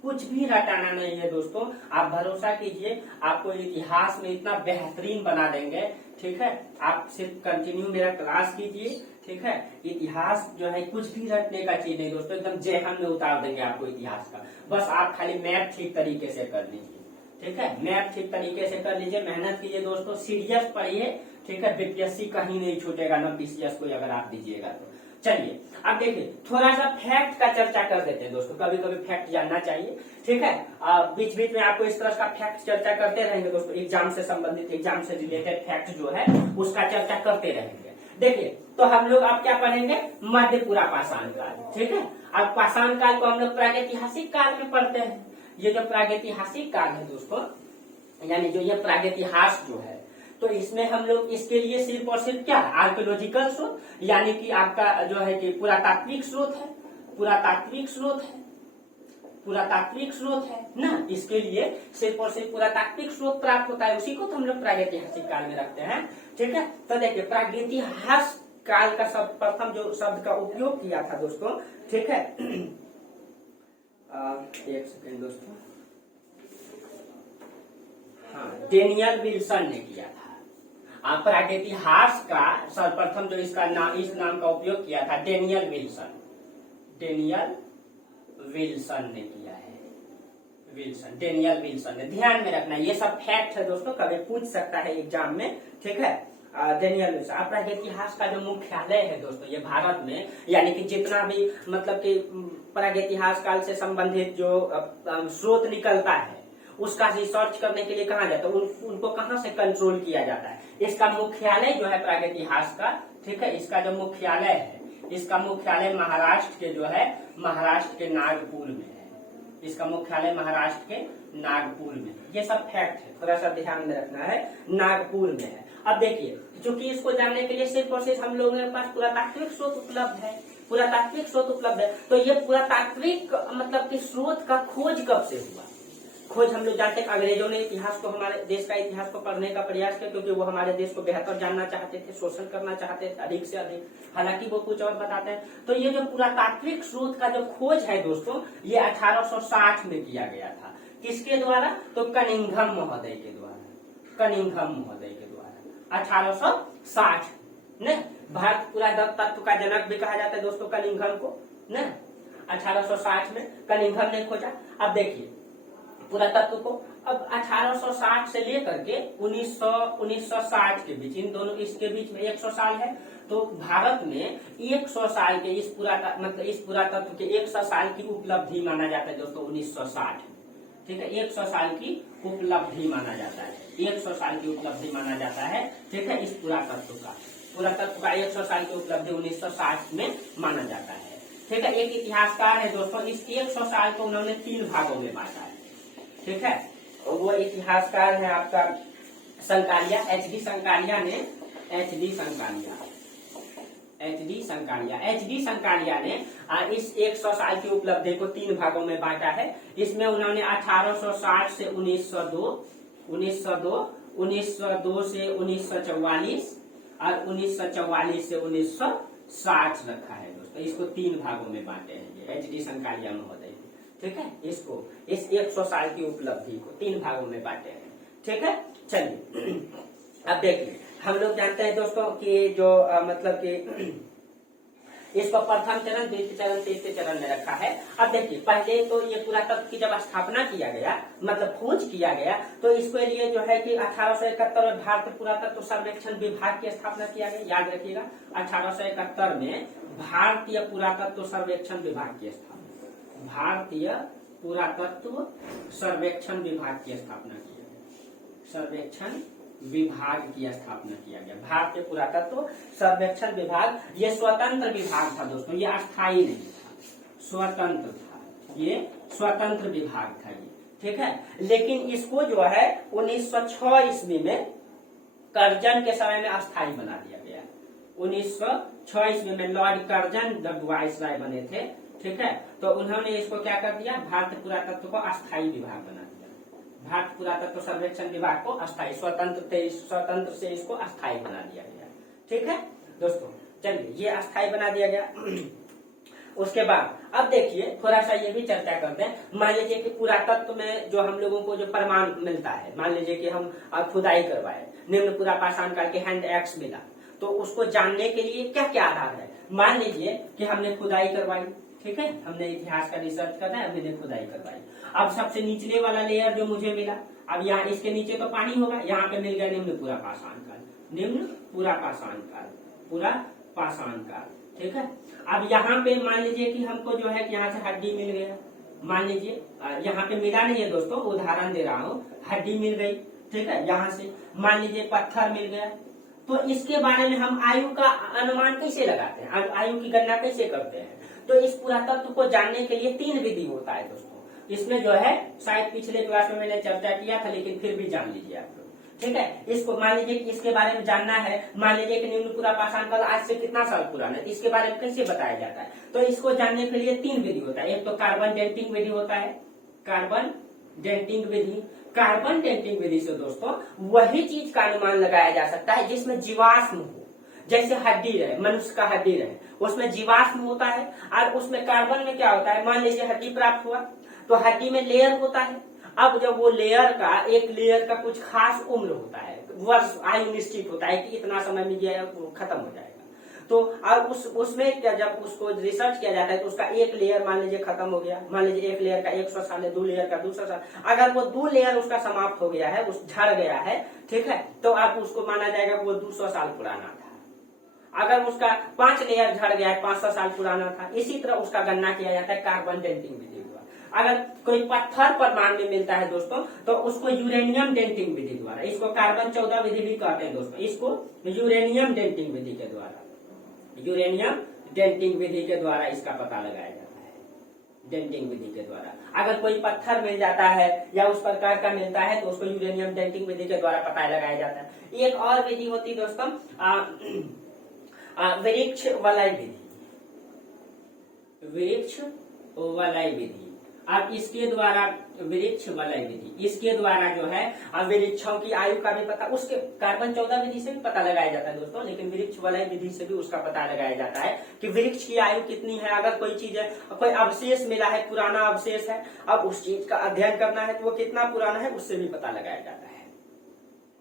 कुछ भी रटाना नहीं है दोस्तों। आप भरोसा कीजिए, आपको इतिहास में इतना बेहतरीन बना देंगे। ठीक है, आप सिर्फ कंटिन्यू मेरा क्लास कीजिए। ठीक है, इतिहास जो है कुछ भी रटने का चीज नहीं दोस्तों, एकदम जेहन में उतार देंगे आपको इतिहास का। बस आप खाली मैप ठीक तरीके से कर लीजिए। ठीक है, मैप ठीक तरीके से कर लीजिए, मेहनत कीजिए दोस्तों, सीरियस पढ़िए। ठीक है, बीपीएससी कहीं नहीं छूटेगा, ना पीसीएस को अगर आप दीजिएगा तो। चलिए अब देखिए थोड़ा सा फैक्ट का चर्चा कर देते हैं दोस्तों, कभी कभी फैक्ट जानना चाहिए। ठीक है, बीच बीच में आपको इस तरह का फैक्ट चर्चा करते रहेंगे दोस्तों, एग्जाम से संबंधित, एग्जाम से रिलेटेड फैक्ट जो है उसका चर्चा करते रहेंगे। देखिए तो हम लोग अब क्या पढ़ेंगे, मध्य पूरा पाषाण काल। ठीक है, अब पाषाण काल को हम लोग प्रागैतिहासिक काल में पढ़ते हैं। ये जो प्रागैतिहासिक काल है दोस्तों, यानी जो ये प्रागैतिहास जो है, तो इसमें हम लोग इसके लिए सिर्फ और सिर्फ क्या आर्कियोलॉजिकल स्रोत, यानी कि आपका जो है कि पुरातात्विक स्रोत है, पुरातात्विक स्रोत है, पुरातात्विक स्रोत है ना, इसके लिए सिर्फ और सिर्फ पुरातात्विक स्रोत प्राप्त होता है, उसी को तो हम लोग प्रागैतिहासिक काल में रखते हैं। ठीक है, तो देखिए प्रागैतिहास काल का प्रथम जो शब्द का उपयोग किया था दोस्तों। ठीक है, एक सेकेंड दोस्तों, हाँ डेनियल विल्सन ने किया था। प्रागैतिहास का सर्वप्रथम जो इसका इस नाम का उपयोग किया था डेनियल विल्सन, डेनियल विल्सन ने किया है, विल्सन, डेनियल विल्सन ने। ध्यान में रखना, ये सब फैक्ट है दोस्तों, कभी पूछ सकता है एग्जाम में। ठीक है, डेनियल विल्सन। प्रागैतिहास का जो मुख्यालय है दोस्तों ये भारत में, यानी कि जितना भी मतलब कि प्रागैतिहास काल से संबंधित जो स्रोत निकलता है उसका रिसर्च करने के लिए कहा जाता है, उनको कहाँ से कंट्रोल किया जाता है। इसका मुख्यालय जो है प्रागैतिहास का, ठीक है, इसका जो मुख्यालय है, इसका मुख्यालय महाराष्ट्र के जो है, महाराष्ट्र के नागपुर में है। इसका मुख्यालय महाराष्ट्र के नागपुर में। ये सब फैक्ट है, थोड़ा सा ध्यान में रखना है, नागपुर में है। अब देखिए चूंकि इसको जानने के लिए सिर्फ और सिर्फ हम लोगों के पास पुरातात्विक स्रोत उपलब्ध है, पुरातात्विक स्रोत उपलब्ध है, तो ये पुरातात्विक मतलब कि स्रोत का खोज कब से हुआ। खोज हम लोग जानते हैं अंग्रेजों ने इतिहास को, हमारे देश का इतिहास को पढ़ने का प्रयास किया, क्योंकि वो हमारे देश को बेहतर जानना चाहते थे, शोषण करना चाहते थे अधिक से अधिक, हालांकि वो कुछ और बताते हैं। तो ये जो पुरातात्विक स्रोत का जो खोज है दोस्तों, ये 1860 में किया गया था। किसके द्वारा, तो कनिंघम महोदय के द्वारा, कनिंघम महोदय के द्वारा 1860 ने। भारत पुरातत्व तत्व का जनक भी कहा जाता है दोस्तों कनिंघम को न। 1860 में कनिंघम ने खोजा। अब देखिए पुरातत्व को, अब 1860 से लेकर के 1960 के बीच, इन दोनों इसके बीच में 100 साल है। तो भारत में 100 साल के इस पुरातत्व के 100 साल की उपलब्धि माना जाता है दोस्तों 1960। ठीक है, 100 साल की उपलब्धि माना जाता है, 100 साल की उपलब्धि माना जाता है। ठीक है, इस पुरातत्व का 100 साल की उपलब्धि 1960 में माना जाता है। ठीक है, एक इतिहासकार है दोस्तों, इस 100 साल को उन्होंने 3 भागों में बांटा है। ठीक है, वो इतिहासकार है आपका संकालिया, एच.डी. संकालिया ने, एच.डी. संकालिया ने इस 100 साल की उपलब्धि को 3 भागों में बांटा है। इसमें उन्होंने 1860 से 1902, 1902 से 1944 और 1944 से 1960 रखा है दोस्तों। इसको 3 भागों में बांटे हैं ये एच.डी. संकालिया महोदय। ठीक है, इसको इस 100 साल की उपलब्धि को 3 भागों में बांटे हैं। ठीक है, चलिए अब देखिए हम लोग जानते हैं दोस्तों कि जो मतलब कि इसको प्रथम चरण, द्वितीय चरण, तृतीय चरण में रखा है। अब देखिए पहले तो ये पुरातत्व की जब स्थापना किया गया, मतलब खोज किया गया, तो इसके लिए जो है कि 1871 में भारतीय पुरातत्व सर्वेक्षण विभाग की स्थापना किया गया। याद रखिएगा 1871 में भारतीय पुरातत्व सर्वेक्षण विभाग की स्थापना, भारतीय पुरातत्व सर्वेक्षण विभाग की स्थापना की है, सर्वेक्षण विभाग की स्थापना किया गया। भारतीय पुरातत्व सर्वेक्षण विभाग ये स्वतंत्र विभाग था दोस्तों, ये अस्थायी नहीं था, स्वतंत्र था, ये स्वतंत्र विभाग था ये, ठीक है। लेकिन इसको जो है 1906 ईस्वी में कर्जन के समय में अस्थायी बना दिया गया। 1906 ईस्वी में लॉर्ड कर्जन जब वाइसराय बने थे, ठीक है, तो उन्होंने इसको क्या कर दिया, भारतीय पुरातत्व को अस्थायी विभाग बना दिया। भारतीय पुरातत्व सर्वेक्षण विभाग को अस्थायी, स्वतंत्र से इसको अस्थायी बना दिया गया, ठीक है दोस्तों। चलिए ये अस्थायी बना दिया गया। उसके बाद अब देखिए थोड़ा सा ये भी चर्चा करते हैं। मान लीजिए कि पुरातत्व में जो हम लोगों को जो प्रमाण मिलता है, मान लीजिए कि हम खुदाई करवाए, निम्न पुरा पाषाण काल के हैंड एक्स मिला, तो उसको जानने के लिए क्या क्या आधार है। मान लीजिए कि हमने खुदाई करवाई, ठीक है, हमने इतिहास का रिसर्च करना है, हमने खुदाई करवाई। अब सबसे निचले वाला लेयर जो मुझे मिला, अब यहाँ इसके नीचे तो पानी होगा, यहाँ पे मिल गया निम्न पुरा पाषाण काल, निम्न पुरा पाषाण काल, पुरा पाषाण काल, ठीक है। अब यहाँ पे मान लीजिए कि हमको जो है यहाँ से हड्डी मिल गया, मान लीजिए यहाँ पे मिला नहीं है दोस्तों, उदाहरण दे रहा हूँ, हड्डी मिल गई, ठीक है। यहाँ से मान लीजिए पत्थर मिल गया, तो इसके बारे में हम आयु का अनुमान कैसे लगाते हैं, आयु की गणना कैसे करते हैं। तो इस पुरातत्व को जानने के लिए 3 विधि होता है दोस्तों। इसमें जो है शायद पिछले क्लास में मैंने चर्चा किया था, लेकिन फिर भी जान लीजिए आप लोग, ठीक है। इसको मान लीजिए कि इसके बारे में जानना है, मान लीजिए कि निम्न पुरा पाषाण काल आज से कितना साल पुराना है, इसके बारे में कैसे बताया जाता है। तो इसको जानने के लिए 3 विधि होता है। एक तो कार्बन डेटिंग विधि होता है, कार्बन डेटिंग विधि। कार्बन डेटिंग विधि से दोस्तों वही चीज का अनुमान लगाया जा सकता है जिसमें जीवाश्म हो, जैसे हड्डी रहे, मनुष्य का हड्डी रहे, उसमें जीवाश्म होता है। और उसमें कार्बन में क्या होता है, मान लीजिए हड्डी प्राप्त हुआ तो हड्डी में लेयर होता है। अब जब वो लेयर का, एक लेयर का कुछ खास उम्र होता है, वर्ष आयु निश्चित होता है कि इतना समय में ये खत्म हो जाएगा। तो अब उसमें जब उसको रिसर्च किया जाता है तो उसका एक लेयर मान लीजिए खत्म हो गया, मान लीजिए एक लेयर का 100 साल है, 2 लेयर का 200 साल, अगर वो 2 लेयर उसका समाप्त हो गया है, उस झड़ गया है, ठीक है, तो अब उसको माना जाएगा वो 200 साल पुराना था। अगर उसका 5 लेयर झड़ गया है, 500 साल पुराना था। इसी तरह उसका गणना किया जाता है कार्बन डेटिंग विधि द्वारा। अगर कोई पत्थर प्रमाण में मिलता है दोस्तों तो उसको यूरेनियम डेटिंग विधि द्वारा, इसको कार्बन 14 विधि भी कहते हैं दोस्तों, इसको यूरेनियम डेटिंग विधि के द्वारा, यूरेनियम डेटिंग विधि के द्वारा इसका पता लगाया जाता है, डेटिंग विधि के द्वारा। अगर कोई पत्थर मिल जाता है या उस प्रकार का मिलता है तो उसको यूरेनियम डेटिंग विधि के द्वारा पता लगाया जाता है। एक और विधि होती है दोस्तों वृक्ष वलय विधि, वृक्ष वलय विधि। अब इसके द्वारा वृक्ष वलय विधि, इसके द्वारा जो है वृक्षों की आयु का भी पता, उसके कार्बन 14 विधि से भी पता लगाया जाता है दोस्तों, लेकिन वृक्ष वलय विधि से भी उसका पता लगाया जाता है कि वृक्ष की आयु कितनी है। अगर कोई चीज है, कोई अवशेष मिला है, पुराना अवशेष है, अब उस चीज का अध्ययन करना है तो वो कितना पुराना है उससे भी पता लगाया जाता है,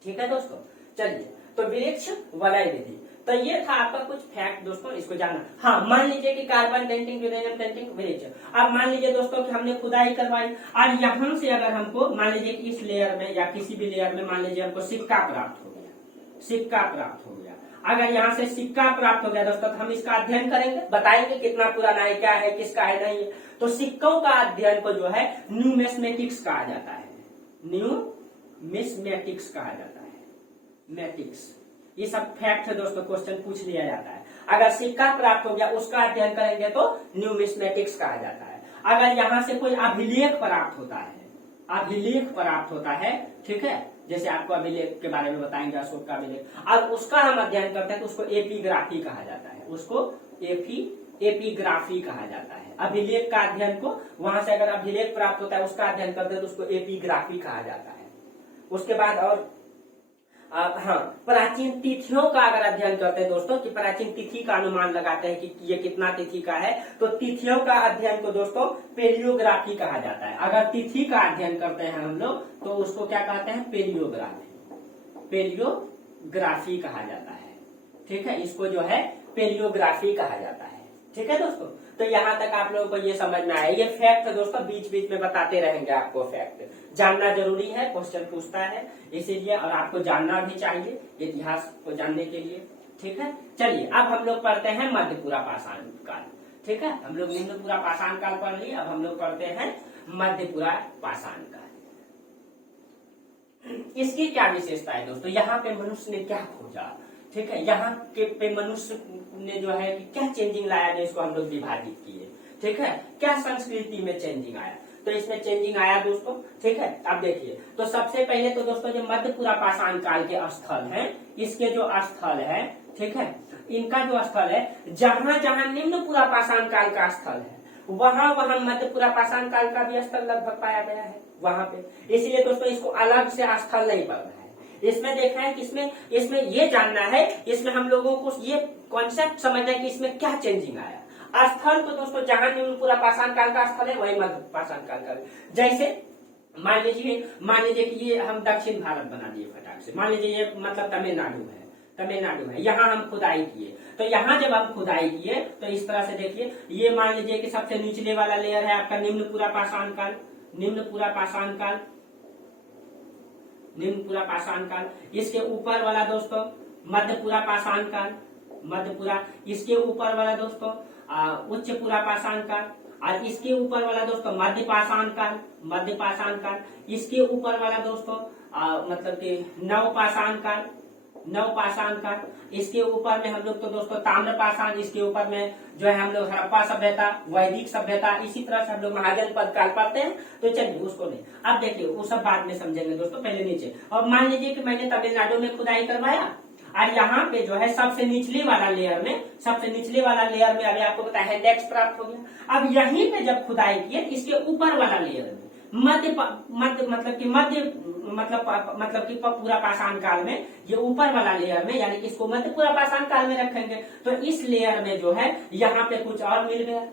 ठीक है दोस्तों। चलिए, तो वृक्ष वलय विधि, तो ये था आपका कुछ फैक्ट दोस्तों, इसको जानना। हाँ, मान लीजिए कि कार्बन डेटिंग, यूरेनियम डेटिंग, वृक्ष। अब मान लीजिए दोस्तों कि हमने खुदाई करवाई और यहाँ से अगर हमको मान लीजिए कि इस लेयर में या किसी भी लेयर में मान लीजिए हमको सिक्का प्राप्त हो गया, सिक्का प्राप्त हो गया। अगर यहाँ से सिक्का प्राप्त हो गया दोस्तों तो हम इसका अध्ययन करेंगे, बताएंगे कितना पुराना है, क्या है, किसका है, नहीं है। तो सिक्कों का अध्ययन को जो है न्यूमिस्मेटिक्स कहा जाता है, न्यूमिस्मेटिक्स कहा जाता है, मैटिक्स। ये सब फैक्ट है दोस्तों, क्वेश्चन पूछ लिया जाता है। अगर सिक्का प्राप्त हो गया उसका अध्ययन करेंगे तो न्यूमिस्मेटिक्स कहा जाता है। अगर यहाँ से कोई अभिलेख प्राप्त होता है, अभिलेख प्राप्त होता है, ठीक है, जैसे आपको अभिलेख के बारे में बताएंगे, अशोक का अभिलेख, और उसका हम अध्ययन करते हैं तो उसको एपिग्राफी कहा जाता है, उसको एपिग्राफी कहा जाता है। अभिलेख का अध्ययन को, वहां से अगर अभिलेख प्राप्त होता है उसका अध्ययन करते हैं तो उसको एपिग्राफी कहा जाता है। उसके बाद और हाँ, प्राचीन तिथियों का अगर अध्ययन करते हैं दोस्तों कि प्राचीन तिथि का अनुमान लगाते हैं कि ये कितना तिथि का है, तो तिथियों का अध्ययन को दोस्तों पेलियोग्राफी कहा जाता है। अगर तिथि का अध्ययन करते हैं हम लोग तो उसको क्या कहते हैं, पेलियोग्राफी, पेलियोग्राफी कहा जाता है, ठीक है, इसको जो है पेलियोग्राफी कहा जाता है, ठीक है दोस्तों। तो यहाँ तक आप लोगों को ये समझ में आया। ये फैक्ट है दोस्तों, बीच बीच में बताते रहेंगे आपको, फैक्ट जानना जरूरी है, क्वेश्चन पूछता है इसीलिए, और आपको जानना भी चाहिए इतिहास को जानने के लिए, ठीक है। चलिए, अब हम लोग पढ़ते हैं मध्यपुरा पाषाण काल, ठीक है। हम लोग निम्नपुरा पाषाण काल पढ़ लिए, अब हम लोग पढ़ते हैं मध्यपुरा पाषाण काल। इसकी क्या विशेषता है दोस्तों, यहाँ पे मनुष्य ने क्या खोजा, ठीक है, यहाँ के पे मनुष्य ने जो है कि क्या चेंजिंग लाया जो इसको हम लोग विभाजित किए, ठीक है, क्या संस्कृति में चेंजिंग आया, तो इसमें चेंजिंग आया दोस्तों, ठीक है। अब देखिए, तो सबसे पहले तो दोस्तों जो मध्यपुरा पाषाण काल के स्थल हैं, इसके जो स्थल है, ठीक है, इनका जो स्थल है, जहां जहां निम्नपुरा पाषाण काल का स्थल है, वहां वहां मध्यपुरा पाषाण काल का भी स्थल लगभग पाया गया है वहां पे। इसलिए दोस्तों इसको अलग से स्थल नहीं पढ़ना है, इसमें देखना है कि इसमें ये जानना है, इसमें हम लोगों को ये कॉन्सेप्ट समझना है कि इसमें क्या चेंजिंग आया। स्थल तो दोस्तों जहां निम्नपुरा पाषाण काल का स्थल है वही मध्य पाषाण काल का। जैसे मान लीजिए कि ये हम दक्षिण भारत बना दिए फटाक से, मान लीजिए ये मतलब तमिलनाडु है, यहाँ हम खुदाई किए, तो यहाँ जब हम खुदाई किए तो इस तरह से देखिए, ये मान लीजिए कि सबसे निचले वाला लेयर है आपका निम्नपुरा पाषाण काल, इसके ऊपर वाला दोस्तों मध्यपुरा पाषाण काल, इसके ऊपर वाला दोस्तों उच्चपुरा पाषाण काल, और इसके ऊपर वाला दोस्तों मध्य पाषाण काल, इसके ऊपर वाला दोस्तों मतलब कि नव पाषाण काल, इसके ऊपर में हम लोग तो दोस्तों ताम्र पाषाण, इसके ऊपर में जो है हम लोग हड़प्पा सभ्यता, वैदिक सभ्यता, इसी तरह से हम लोग महाजनपद काल पढ़ते हैं। तो चलिए उसको नहीं, अब देखिए वो सब बाद में समझेंगे दोस्तों, पहले नीचे। और मान लीजिए कि मैंने तमिलनाडु में खुदाई करवाया, और यहाँ पे जो है सबसे निचले वाला लेयर में अभी आपको पता है इंडेक्स प्राप्त हो गया। अब यहीं पे जब खुदाई किए, इसके ऊपर वाला लेयर में मतलब कि पूरा पाषाण काल में, ये ऊपर वाला लेयर में, यानी इसको मध्यपुरा पाषाण काल में रखेंगे, तो इस लेयर में जो है यहाँ पे कुछ और मिल गया।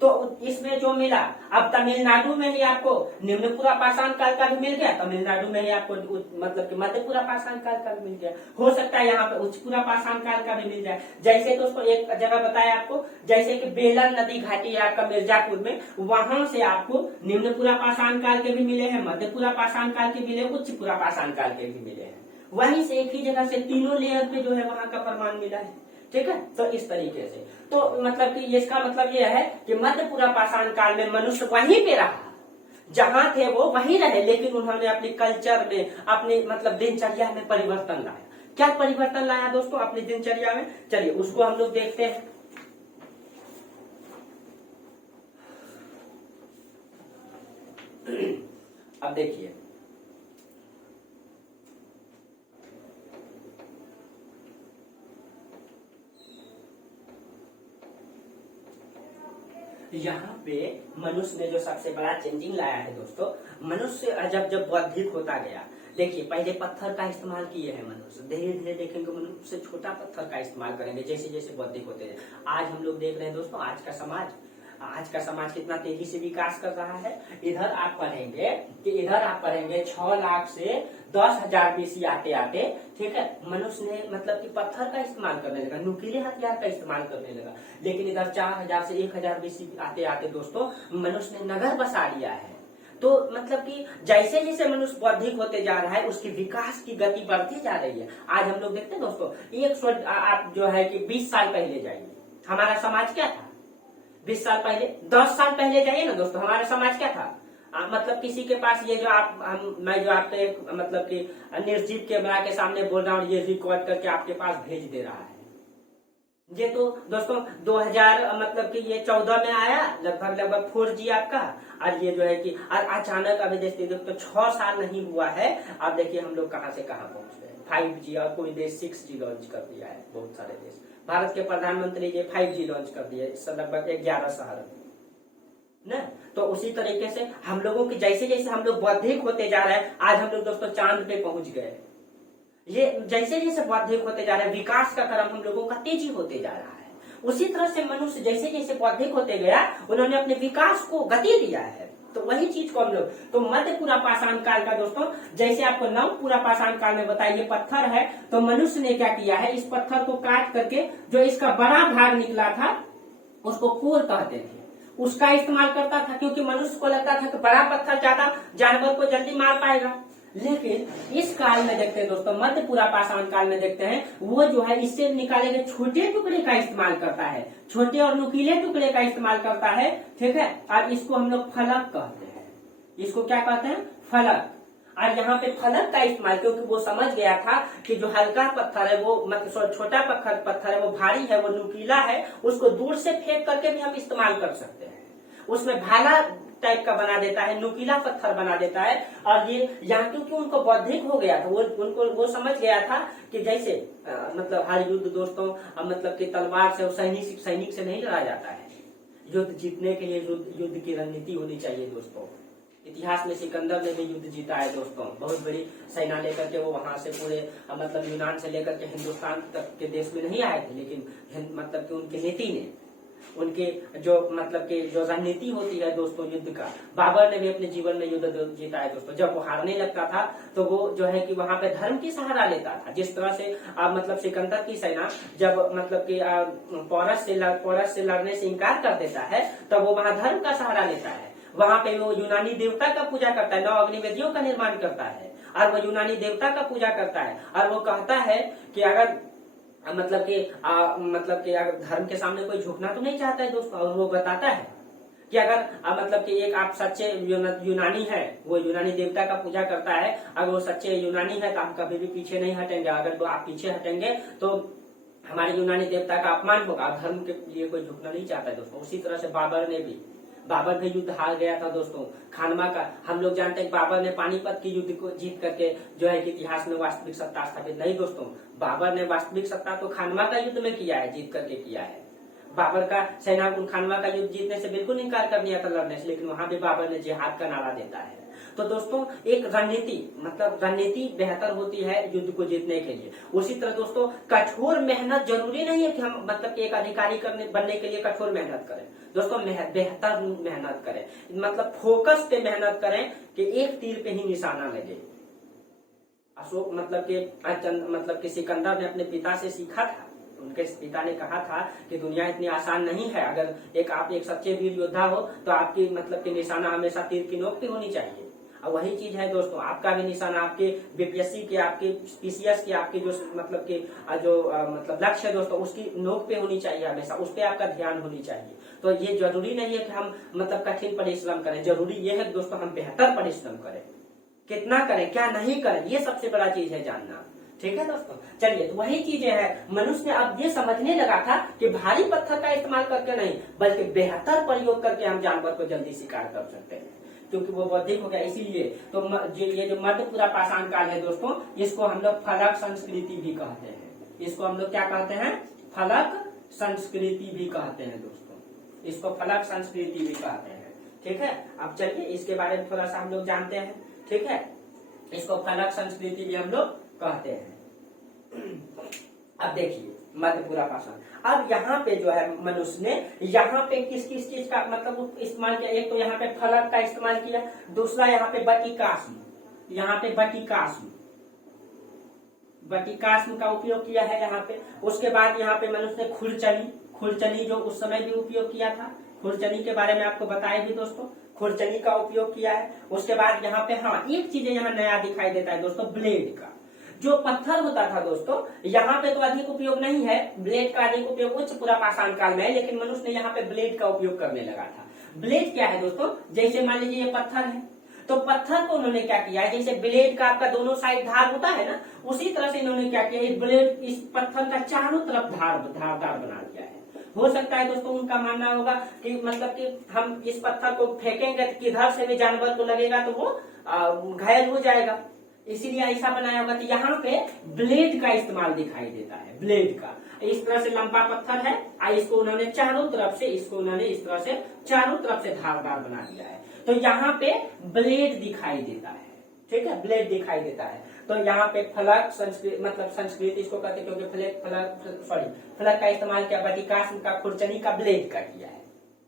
तो इसमें जो मिला, अब तमिलनाडु में ही आपको निम्नपुरा पाषाण काल का भी मिल गया, तमिलनाडु में ही आपको मतलब कि मध्यपुरा पाषाण काल का भी मिल गया, हो सकता है यहाँ पे उच्चपुरा पाषाण काल का भी मिल जाए। जैसे दोस्तों एक जगह बताया आपको, जैसे कि बेलन नदी घाटी है आपका मिर्जापुर में, वहां से आपको निम्नपुरा पाषाण काल के भी मिले हैं, मध्यपुरा पाषाण काल के मिले, उच्चपुरा पाषाण काल के भी मिले हैं। वहीं से एक ही जगह से तीनों लेयर पे जो है वहां का प्रमाण मिला है, ठीक है। तो इस तरीके से, तो मतलब कि इसका मतलब यह है कि मध्यपुरा पाषाण काल में मनुष्य वहीं पे रहा, जहां थे वो वहीं रहे, लेकिन उन्होंने अपने कल्चर में, अपनी मतलब दिनचर्या में परिवर्तन लाया। क्या परिवर्तन लाया दोस्तों अपनी दिनचर्या में, चलिए उसको हम लोग देखते हैं। अब देखिए, यहाँ पे मनुष्य ने जो सबसे बड़ा चेंजिंग लाया है दोस्तों, मनुष्य जब बौद्धिक होता गया, देखिए पहले पत्थर का इस्तेमाल किए हैं मनुष्य, धीरे धीरे देखेंगे मनुष्य छोटा पत्थर का इस्तेमाल करेंगे जैसे जैसे बौद्धिक होते हैं। आज हम लोग देख रहे हैं दोस्तों, आज का समाज कितना तेजी से विकास कर रहा है। इधर आप पढ़ेंगे 6 लाख से 10,000 BC आते आते, ठीक है, मनुष्य ने मतलब कि पत्थर का इस्तेमाल करने लगा, नुकीले हथियार का इस्तेमाल करने लगा। लेकिन इधर 4,000 से 1,000 BC आते आते दोस्तों मनुष्य ने नगर बसा लिया है। तो मतलब कि जैसे जैसे मनुष्य बौद्धिक होते जा रहा है, उसकी विकास की गति बढ़ती जा रही है। आज हम लोग देखते हैं दोस्तों, आप जो है कि 20 साल पहले जाइए, हमारा समाज क्या था, 20 साल पहले, 10 साल पहले जाइए ना दोस्तों, हमारा समाज क्या था। मतलब किसी के पास ये जो मैं जो आपको एक मतलब कि निर्जीव कैमरा के सामने बोल रहा हूँ, ये रिकॉर्ड करके आपके पास भेज दे रहा है। ये तो दोस्तों 2000 मतलब कि ये 14 में आया, लगभग 4G आपका, और ये जो है कि अचानक अभी देखते दोस्तों 6 साल नहीं हुआ है, अब देखिए हम लोग कहाँ से कहाँ पहुंच गए। 5G, और कोई देश 6G लॉन्च कर दिया है, बहुत सारे देश। भारत के प्रधानमंत्री ये 5G लॉन्च कर दिए लगभग 11 शहर में न। तो उसी तरीके से हम लोगों की जैसे जैसे हम लोग बौद्धिक होते जा रहे हैं, आज हम लोग दोस्तों चांद पे पहुंच गए। ये जैसे जैसे बौद्धिक होते जा रहे हैं, विकास का क्रम हम लोगों का तेजी होते जा रहा है। उसी तरह से मनुष्य जैसे जैसे बौद्धिक होते गया, उन्होंने अपने विकास को गति दिया है। तो वही चीज को हम लोग, तो मध्यपुरा पाषाण काल का दोस्तों, जैसे आपको नवपुरा पाषाण काल में बताया, ये पत्थर है, तो मनुष्य ने क्या किया है, इस पत्थर को काट करके जो इसका बड़ा भाग निकला था उसको कोर कहते थे, उसका इस्तेमाल करता था, क्योंकि मनुष्य को लगता था कि बड़ा पत्थर ज्यादा जानवर को जल्दी मार पाएगा। लेकिन इस काल में देखते हैं दोस्तों, मध्यपुरा पाषाण काल में देखते हैं, वो जो है इससे निकाले गए छोटे टुकड़े का इस्तेमाल करता है, छोटे और नुकीले टुकड़े का इस्तेमाल करता है, ठीक है। और इसको हम लोग फलक कहते हैं, इसको क्या कहते हैं, फलक। और यहाँ पे फलक का इस्तेमाल, क्योंकि वो समझ गया था कि जो हल्का पत्थर है वो मतलब छोटा पत्थर है वो भारी है, वो नुकीला है, उसको दूर से फेंक करके भी हम इस्तेमाल कर सकते हैं। उसमें भाला टाइप का बना देता है, नुकीला पत्थर बना देता है। और ये यहाँ क्योंकि उनको बौद्धिक हो गया था, वो समझ गया था कि जैसे मतलब हर युद्ध दोस्तों मतलब कि तलवार से और सैनिक से नहीं लड़ा जाता है। युद्ध जीतने के लिए युद्ध की रणनीति होनी चाहिए दोस्तों। इतिहास में सिकंदर ने भी युद्ध जीता है दोस्तों, बहुत बड़ी सेना लेकर के वो वहां से पूरे मतलब यूनान से लेकर के हिंदुस्तान तक के देश में नहीं आए थे, लेकिन मतलब कि उनकी नीति ने, उनके जो मतलब कि जो रणनीति होती है दोस्तों युद्ध का, बाबर ने भी अपने जीवन में युद्ध जीता है दोस्तों। जब वो हारने लगता था तो वो जो है कि वहां पे धर्म की सहारा लेता था। जिस तरह से मतलब सिकंदर की सेना जब मतलब कि पौरस से लड़ने से इनकार कर देता है तब वो वहां धर्म का सहारा लेता है। वहां पे वो यूनानी देवता का पूजा करता है, 9 अग्निवेदियों का निर्माण करता है और वो यूनानी देवता का पूजा करता है। और वो कहता है कि अगर मतलब कि अगर धर्म के सामने कोई झुकना तो नहीं चाहता है दोस्तों। और वो बताता है कि अगर मतलब कि एक आप सच्चे यूनानी है, वो यूनानी देवता का पूजा करता है, अगर वो सच्चे यूनानी है तो हम कभी भी पीछे नहीं हटेंगे। अगर वो आप पीछे हटेंगे तो हमारे यूनानी देवता का अपमान होगा। धर्म के लिए कोई झुकना नहीं चाहता है दोस्तों। उसी तरह से बाबर भी युद्ध हार गया था दोस्तों। खानवा का हम लोग जानते हैं बाबर ने पानीपत की युद्ध को जीत करके जो है कि इतिहास में वास्तविक सत्ता स्थापित नहीं दोस्तों। बाबर ने वास्तविक सत्ता तो खानवा का युद्ध में किया है, जीत करके किया है। बाबर का सेना खानवा का युद्ध जीतने से बिल्कुल इनकार कर दिया था लड़ने से, लेकिन वहां भी बाबर ने जिहाद का नारा देता है। तो दोस्तों एक रणनीति बेहतर होती है युद्ध को जीतने के लिए। उसी तरह दोस्तों कठोर मेहनत जरूरी नहीं है कि हम मतलब कि एक अधिकारी बनने के लिए कठोर मेहनत करें दोस्तों। बेहतर मेहनत करें, मतलब फोकस पे मेहनत करें कि एक तीर पे ही निशाना लगे। अशोक मतलब कि सिकंदर ने अपने पिता से सीखा था। उनके पिता ने कहा था कि दुनिया इतनी आसान नहीं है। अगर आप एक सच्चे वीर योद्धा हो तो आपकी मतलब कि निशाना हमेशा तीर की नोक पे होनी चाहिए। और वही चीज है दोस्तों, आपका भी निशाना आपके बीपीएससी के, आपके पीसीएस के, आपके जो मतलब लक्ष्य है दोस्तों, उसकी नोक पे होनी चाहिए हमेशा, उस पर आपका ध्यान होनी चाहिए। तो ये जरूरी नहीं है कि हम मतलब कठिन परिश्रम करें, जरूरी ये है दोस्तों हम बेहतर परिश्रम करें। कितना करें क्या नहीं करें, ये सबसे बड़ा चीज है जानना। ठीक है दोस्तों, चलिए तो वही चीजें है। मनुष्य अब ये समझने लगा था कि भारी पत्थर का इस्तेमाल करके नहीं बल्कि बेहतर प्रयोग करके हम जानवर को जल्दी शिकार कर सकते हैं, क्योंकि वो बौद्धिक हो गया। इसीलिए तो ये जो मध्यपुरा पाषाण काल है दोस्तों, इसको हम लोग फलक संस्कृति भी कहते हैं। इसको हम लोग क्या कहते हैं, फलक संस्कृति भी कहते हैं दोस्तों। इसको फलक संस्कृति भी कहते हैं। ठीक है, अब चलिए इसके बारे में थोड़ा सा हम लोग जानते हैं। ठीक है, इसको फलक संस्कृति भी हम लोग कहते हैं। अब देखिए मध्यपुरा पाषाण, अब यहाँ पे जो है मनुष्य ने यहाँ पे किस किस चीज का मतलब इस्तेमाल किया। एक तो यहाँ पे फलक का इस्तेमाल किया, दूसरा यहाँ पे बटिकास्म, यहाँ पे बटिकास्म का उपयोग किया है यहाँ पे। उसके बाद यहाँ पे मनुष्य ने खुरचनी जो उस समय भी उपयोग किया था, खुरचनी के बारे में आपको बताया भी दोस्तों, खुरचनी का उपयोग किया है। उसके बाद यहाँ पे हाँ एक चीज यहाँ नया दिखाई देता है दोस्तों, ब्लेड का। जो पत्थर होता था दोस्तों, यहाँ पे तो अधिक उपयोग नहीं है, ब्लेड का अधिक उपयोग उच्च पुरा पाषाण काल में है, लेकिन मनुष्य ने यहाँ पे ब्लेड का उपयोग करने लगा था। ब्लेड क्या है दोस्तों, जैसे मान लीजिए ये पत्थर है, तो पत्थर को उन्होंने क्या किया है, जैसे ब्लेड का आपका दोनों साइड धार होता है ना, उसी तरह से इन्होंने क्या किया, इस ब्लेड इस पत्थर का चारों तरफ धारदार बना दिया है। हो सकता है दोस्तों उनका मानना होगा कि मतलब कि हम इस पत्थर को फेंकेंगे तो किधर से भी जानवर को लगेगा तो वो घायल हो जाएगा, इसीलिए ऐसा बनाया होगा। तो यहाँ पे ब्लेड का इस्तेमाल दिखाई देता है, ब्लेड का। इस तरह से लंबा पत्थर है, इसको उन्होंने चारों तरफ से इस तरह से धारदार बना दिया है। तो यहाँ पे ब्लेड दिखाई देता है। ठीक है, ब्लेड दिखाई देता है। तो यहाँ पे फलक संस्कृति इसको कहते हैं, क्योंकि फलक का इस्तेमाल किया, बटिकास्म का, खुरचनी का, ब्लेड का किया है।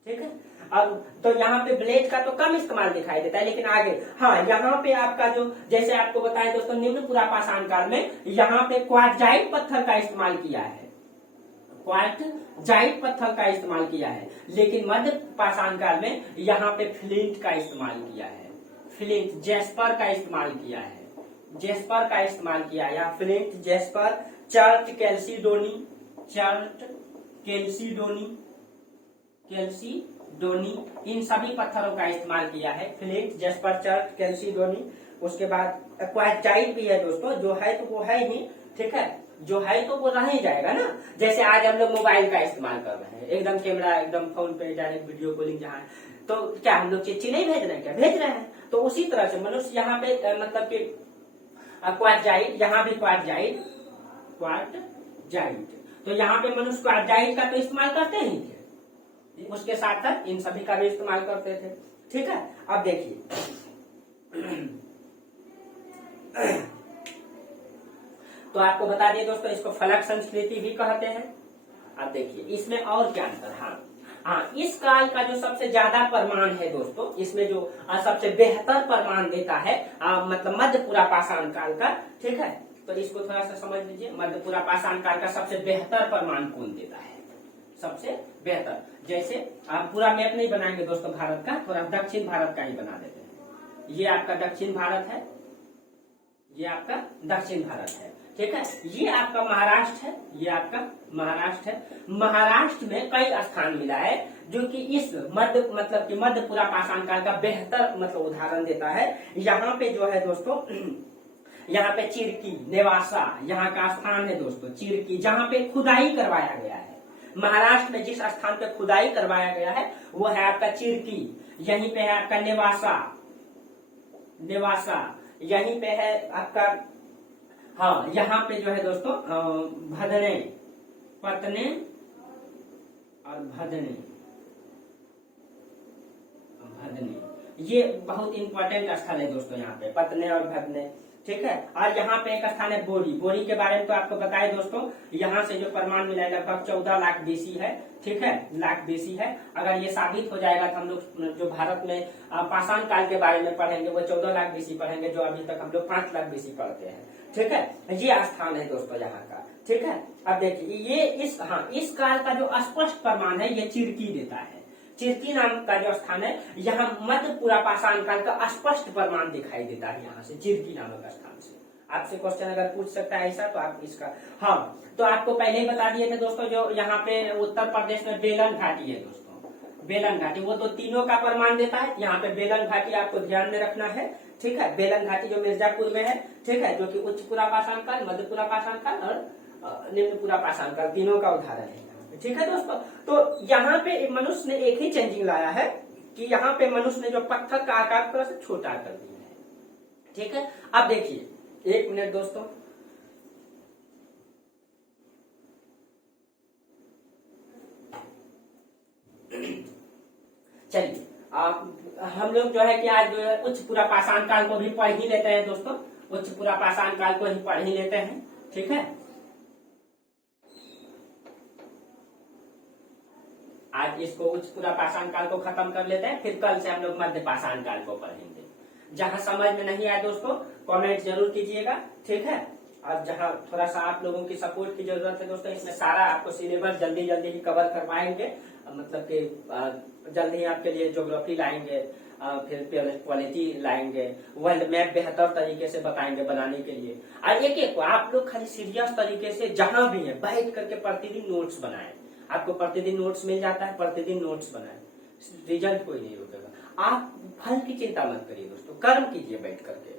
ठीक है, अब तो यहाँ पे ब्लेड का तो कम इस्तेमाल दिखाई देता है, लेकिन आगे हाँ यहाँ पे आपका जो जैसे आपको बताया दोस्तों निम्न पुरा पाषाण काल में यहाँ पे क्वार्टजाइट पत्थर का इस्तेमाल किया है, क्वार्टजाइट पत्थर का इस्तेमाल किया है। लेकिन मध्य पाषाण काल में यहाँ पे फ्लिंट का इस्तेमाल किया है, फ्लिंट जेस्पर का इस्तेमाल किया है, जेस्पर का इस्तेमाल किया है। यहाँ फ्लिंट, जेस्पर, चर्ट, कैल्सीडोनी, इन सभी पत्थरों का इस्तेमाल किया है। Flint, jasper, chert, chalcedony. उसके बाद क्वार्टाइल भी है दोस्तों, जो है तो वो है ही, ठीक है, जो है तो वो रह ही जाएगा ना। जैसे आज हम लोग मोबाइल का इस्तेमाल कर रहे हैं, एकदम कैमरा, एकदम फोन पे डायरेक्ट वीडियो कॉलिंग, जहाँ तो क्या हम लोग चिट्ठी नहीं भेज रहे हैं, क्या भेज रहे हैं। तो उसी तरह से मनुष्य यहाँ पे मतलब कि क्वार्टाइल, यहाँ भी क्वार्टाइल, तो यहाँ पे मनुष्य क्वार्टाइल का तो इस्तेमाल करते ही थे, उसके साथ साथ इन सभी का भी इस्तेमाल करते थे, ठीक है। अब देखिए तो आपको बता दिए दोस्तों, इसको फलक संस्कृति भी कहते हैं। अब देखिए इसमें और क्या अंतर है। हाँ, इस काल का जो सबसे ज्यादा प्रमाण है दोस्तों, इसमें जो सबसे बेहतर प्रमाण देता है मतलब मध्यपुरा पाषाण काल का, ठीक है। तो इसको थोड़ा सा समझ लीजिए, मध्यपुरा पाषाण काल का सबसे बेहतर प्रमाण कौन देता है, सबसे बेहतर। जैसे आप पूरा मैप नहीं बनाएंगे दोस्तों भारत का, थोड़ा दक्षिण भारत का ही बना देते हैं। ये आपका दक्षिण भारत है, ये आपका दक्षिण भारत है, ठीक है। ये आपका महाराष्ट्र है, ये आपका महाराष्ट्र है। महाराष्ट्र में कई स्थान मिला है जो कि इस मध्य मतलब कि मध्यपुरा पाषाण काल का बेहतर मतलब उदाहरण देता है। यहाँ पे जो है दोस्तों, यहाँ पे चिरकी, नेवासा यहाँ का स्थान है दोस्तों, चिरकी, जहाँ पे खुदाई करवाया गया है। महाराष्ट्र में जिस स्थान पे खुदाई करवाया गया है वो है आपका चिरकी, यहीं पे है आपका नेवासा, यहीं पे है आपका, हाँ यहाँ पे जो है दोस्तों भदने, पतने और भदने, ये बहुत इंपॉर्टेंट स्थल है दोस्तों, यहाँ पे पतने और भदने, ठीक है। और यहाँ पे एक स्थान है बोरी। बोरी के बारे में तो आपको बताए दोस्तों, यहाँ से जो प्रमाण मिला है लगभग 14 लाख बीसी है, ठीक है, लाख बीसी है। अगर ये साबित हो जाएगा तो हम लोग जो भारत में पाषाण काल के बारे में पढ़ेंगे वो 14 लाख बीसी पढ़ेंगे, जो अभी तक हम लोग 5 लाख बीसी पढ़ते हैं, ठीक है। ये स्थान है दोस्तों यहाँ का, ठीक है। अब देखिए ये इस काल का जो स्पष्ट प्रमाण है ये चिरकी देता है। चिरकी नाम का जो स्थान है, यहाँ मध्यपुरा पाषाण काल का स्पष्ट प्रमाण दिखाई देता है, यहाँ से चिरकी नामक स्थान से। आपसे क्वेश्चन अगर पूछ सकता है ऐसा तो आप इसका, हाँ तो आपको पहले ही बता दिए थे दोस्तों, जो यहाँ पे उत्तर प्रदेश में बेलन घाटी है दोस्तों, बेलन घाटी, वो तो तीनों का प्रमाण देता है। यहाँ पे बेलन घाटी आपको ध्यान में रखना है, ठीक है। बेलन घाटी जो मिर्जापुर में है, ठीक है, जो कि उच्चपुरा पाषाण काल, मध्यपुरा पाषाण काल और निम्नपुरा पाषाण काल, तीनों का उदाहरण है, ठीक है दोस्तों। तो यहाँ पे मनुष्य ने एक ही चेंजिंग लाया है कि यहाँ पे मनुष्य ने जो पत्थर का आकार थोड़ा सा छोटा कर दिया है, ठीक है। अब देखिए 1 मिनट दोस्तों, चलिए हम लोग जो है कि आज जो है उच्चपुरा पाषाण काल को भी पढ़ ही लेते हैं दोस्तों, उच्चपुरा पाषाण काल को ही पढ़ ही लेते हैं, ठीक है। आज इसको उच्चपुरा पाषाण काल को खत्म कर लेते हैं, फिर कल से हम लोग मध्य पाषाण काल को पढ़ेंगे। जहां समझ में नहीं आया दोस्तों कमेंट जरूर कीजिएगा, ठीक है। और जहां थोड़ा सा आप लोगों की सपोर्ट की जरूरत है दोस्तों, इसमें सारा आपको सिलेबस जल्दी ही कवर करवाएंगे, मतलब कि जल्दी ही आपके लिए ज्योग्राफी लाएंगे, फिर पॉलिटी लाएंगे, वर्ल्ड मैप बेहतर तरीके से बताएंगे बनाने के लिए। और एक आप लोग खाली सीरियस तरीके से जहां भी है बैठ करके प्रतिदिन नोट्स बनाए। आपको प्रतिदिन नोट्स मिल जाता है, प्रतिदिन नोट्स बनाए, रिजल्ट कोई नहीं रुकेगा। आप फल की चिंता मत करिए दोस्तों, कर्म कीजिए, बैठ करके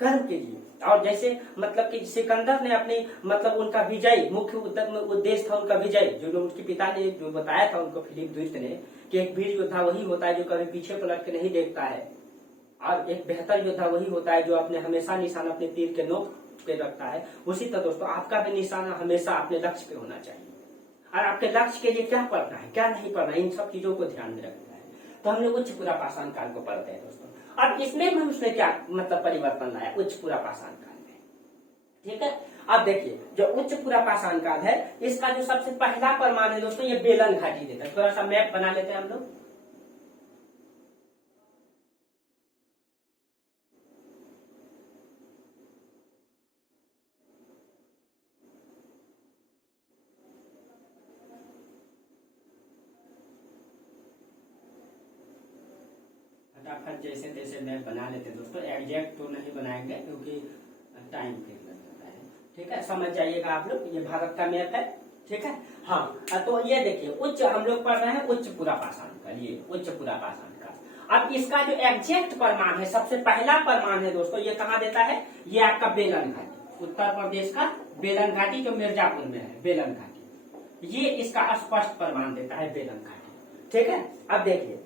कर्म कीजिए। और जैसे मतलब कि सिकंदर ने अपनी मतलब उनका विजय, मुख्य उद्देश्य था उनका विजय, जो उनके पिता ने जो बताया था उनको, फिलिप द्वितीय ने, कि एक वीर योद्धा वही होता है जो कभी पीछे पलट के नहीं देखता है, और एक बेहतर योद्धा वही होता है जो अपने हमेशा निशाना अपने तीर के नोक पे रखता है। उसी तरह दोस्तों आपका भी निशाना हमेशा अपने लक्ष्य पे होना चाहिए, और आपके लक्ष्य के लिए क्या पढ़ना है क्या नहीं पढ़ना है, इन सब चीजों को ध्यान में रखना है। तो हम लोग उच्चपुरा पाषाण काल को पढ़ते हैं दोस्तों। अब इसमें भी उसने क्या मतलब परिवर्तन लाया उच्चपुरा पाषाण काल में, ठीक है। अब देखिए जो उच्चपुरा पाषाण काल है, इसका जो सबसे पहला प्रमाण है दोस्तों, ये बेलन घाटी देता है। थोड़ा सा मैप बना लेते हैं हम लोग। फटाफट जैसे तैसे मैप बना लेते हैं दोस्तों, एग्जैक्ट तो नहीं बनाएंगे क्योंकि टाइम फिर लग जाता है, ठीक है। समझ जाइएगा आप लोग, ये भारत का मैप है, ठीक है। हाँ तो ये देखिए हम लोग पढ़ रहे हैं उच्चपुरा पाषाण काल, ये उच्चपुरा पाषाण काल। अब इसका जो एग्जैक्ट प्रमाण है, सबसे पहला प्रमाण है दोस्तों, ये कहाँ देता है, ये आपका बेलन घाटी, उत्तर प्रदेश का बेलन घाटी जो मिर्जापुर में है, बेलन घाटी, ये इसका स्पष्ट प्रमाण देता है, बेलन घाटी। ठीक है, अब देखिए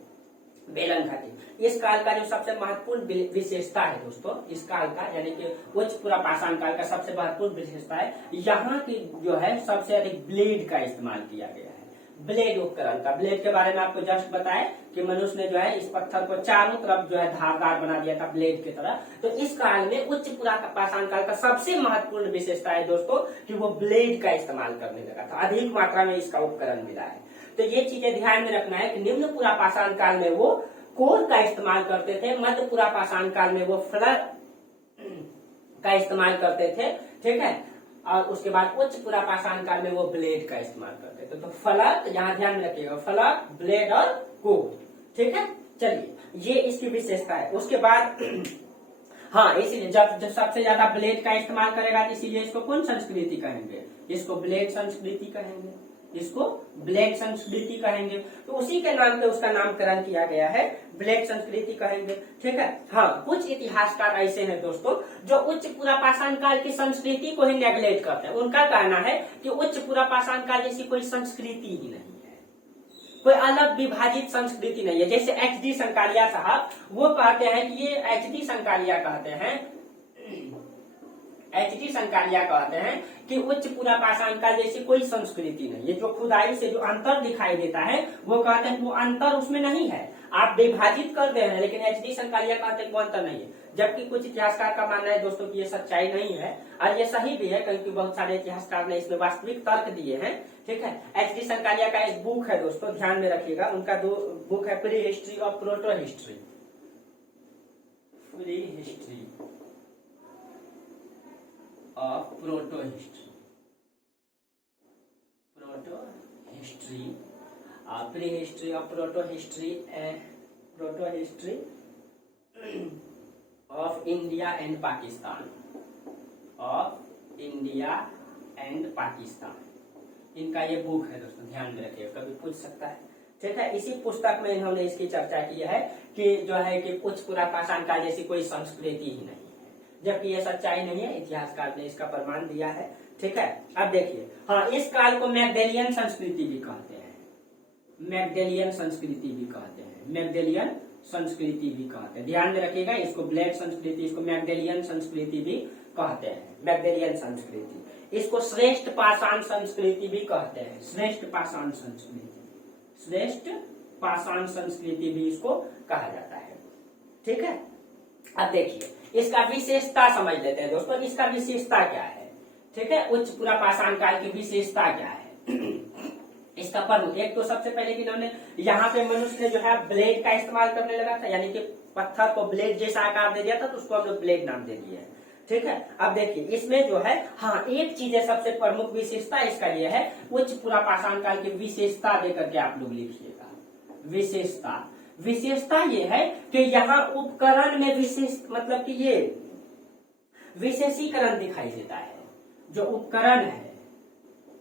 बेलन घाटी, इस काल का जो सबसे महत्वपूर्ण विशेषता है दोस्तों, इस काल का यानी कि उच्च पूरा पाषाण काल का सबसे महत्वपूर्ण विशेषता है, यहाँ की जो है सबसे अधिक ब्लेड का इस्तेमाल किया गया है। ब्लेड उपकरण का, ब्लेड के बारे में आपको जस्ट बताया कि मनुष्य ने जो है इस पत्थर को चारों तरफ जो है धारदार बना दिया था ब्लेड की तरह। तो इस काल में उच्च पूरा पाषाण काल का सबसे महत्वपूर्ण विशेषता है दोस्तों कि वो ब्लेड का इस्तेमाल करने लगा था, अधिक मात्रा में इसका उपकरण मिला है। तो ये चीजें ध्यान में रखना है कि निम्न पूरा पाषाण काल में वो कोर का इस्तेमाल करते थे, मध्य पूरा पाषाण काल में वो फलक का इस्तेमाल करते थे। ठीक है, और उसके बाद उच्च पूरा पाषाण काल में वो ब्लेड का इस्तेमाल करते थे। तो फलक, यहाँ ध्यान में रखिएगा, फलक, ब्लेड और कोर। ठीक है, चलिए ये इसकी विशेषता है। उसके बाद हाँ, इसीलिए जब सबसे ज्यादा ब्लेड का इस्तेमाल करेगा इसीलिए इसको कौन संस्कृति कहेंगे, इसको ब्लेड संस्कृति कहेंगे, इसको ब्लेड संस्कृति कहेंगे। तो उसी के नाम पे उसका नामकरण किया गया है, ब्लेड संस्कृति कहेंगे। ठीक है, हाँ, कुछ इतिहासकार ऐसे हैं दोस्तों जो उच्च पूरा पाषाण काल की संस्कृति को ही नेग्लेक्ट करते हैं। उनका कहना है कि उच्च पूरा पाषाण काल जैसी कोई संस्कृति ही नहीं है, कोई अलग विभाजित संस्कृति नहीं है। जैसे एच.डी. संकालिया साहब, वो कहते हैं कि ये एच.डी. संकालिया कहते हैं, एच.डी. संकालिया कहते हैं कि उच्च पूरा पाषाण काल जैसी कोई संस्कृति नहीं है। जो खुदाई से जो अंतर दिखाई देता है वो कहते हैं वो अंतर उसमें नहीं है, आप विभाजित कर दे रहे हैं, लेकिन एच.डी. संकालिया कहते हैं वो अंतर नहीं है। जबकि कुछ इतिहासकार का मानना है दोस्तों कि ये सच्चाई नहीं है, और ये सही भी है क्योंकि बहुत सारे इतिहासकार ने इसमें वास्तविक तर्क दिए हैं। ठीक है, एच.डी. संकालिया का एक बुक है दोस्तों, ध्यान में रखिएगा, उनका दो बुक है, प्री हिस्ट्री और proto history, pre history of proto history, proto history, pre history of proto history, proto history of India and Pakistan, of India and Pakistan, इनका ये बुक है दोस्तों, ध्यान में रखिएगा, कभी पूछ सकता है। ठीक है, इसी पुस्तक में इन्होंने इसकी चर्चा की है कि जो है कि उच्च पूरा पाषाण काल जैसी कोई संस्कृति ही नहीं है, जबकि ये सच्चाई नहीं है, इतिहासकार ने इसका प्रमाण दिया है। ठीक है, अब देखिए, हाँ, इस काल को मैगडेलियन संस्कृति भी कहते हैं, मैगडेलियन संस्कृति भी कहते हैं, मैगडेलियन संस्कृति भी कहते हैं, ध्यान में रखिएगा, इसको ब्लेड संस्कृति, इसको मैगडेलियन संस्कृति भी कहते हैं, मैगडेलियन संस्कृति। इसको श्रेष्ठ पाषाण संस्कृति भी कहते हैं, श्रेष्ठ पाषाण संस्कृति, श्रेष्ठ पाषाण संस्कृति भी इसको कहा जाता है। ठीक है, अब देखिए इसका विशेषता समझ लेते हैं दोस्तों, इसका विशेषता क्या है। ठीक है, उच्च पूरा पाषाण काल की विशेषता क्या है इसका प्रमुख, एक तो सबसे पहले कि इन्होंने यहाँ पे मनुष्य ने जो है ब्लेड का इस्तेमाल करने लगा था, यानी कि पत्थर को ब्लेड जैसा आकार दे दिया था, तो उसको हम लोग ब्लेड नाम दे दिए। ठीक है, अब देखिए इसमें जो है, हाँ, एक चीज है सबसे प्रमुख विशेषता इसका ये है, उच्च पूरा पाषाण काल की विशेषता देकर के आप लोग लिखिएगा, विशेषता। विशेषता ये है कि यहाँ उपकरण में विशेष, मतलब कि ये विशेषीकरण दिखाई देता है, जो उपकरण है,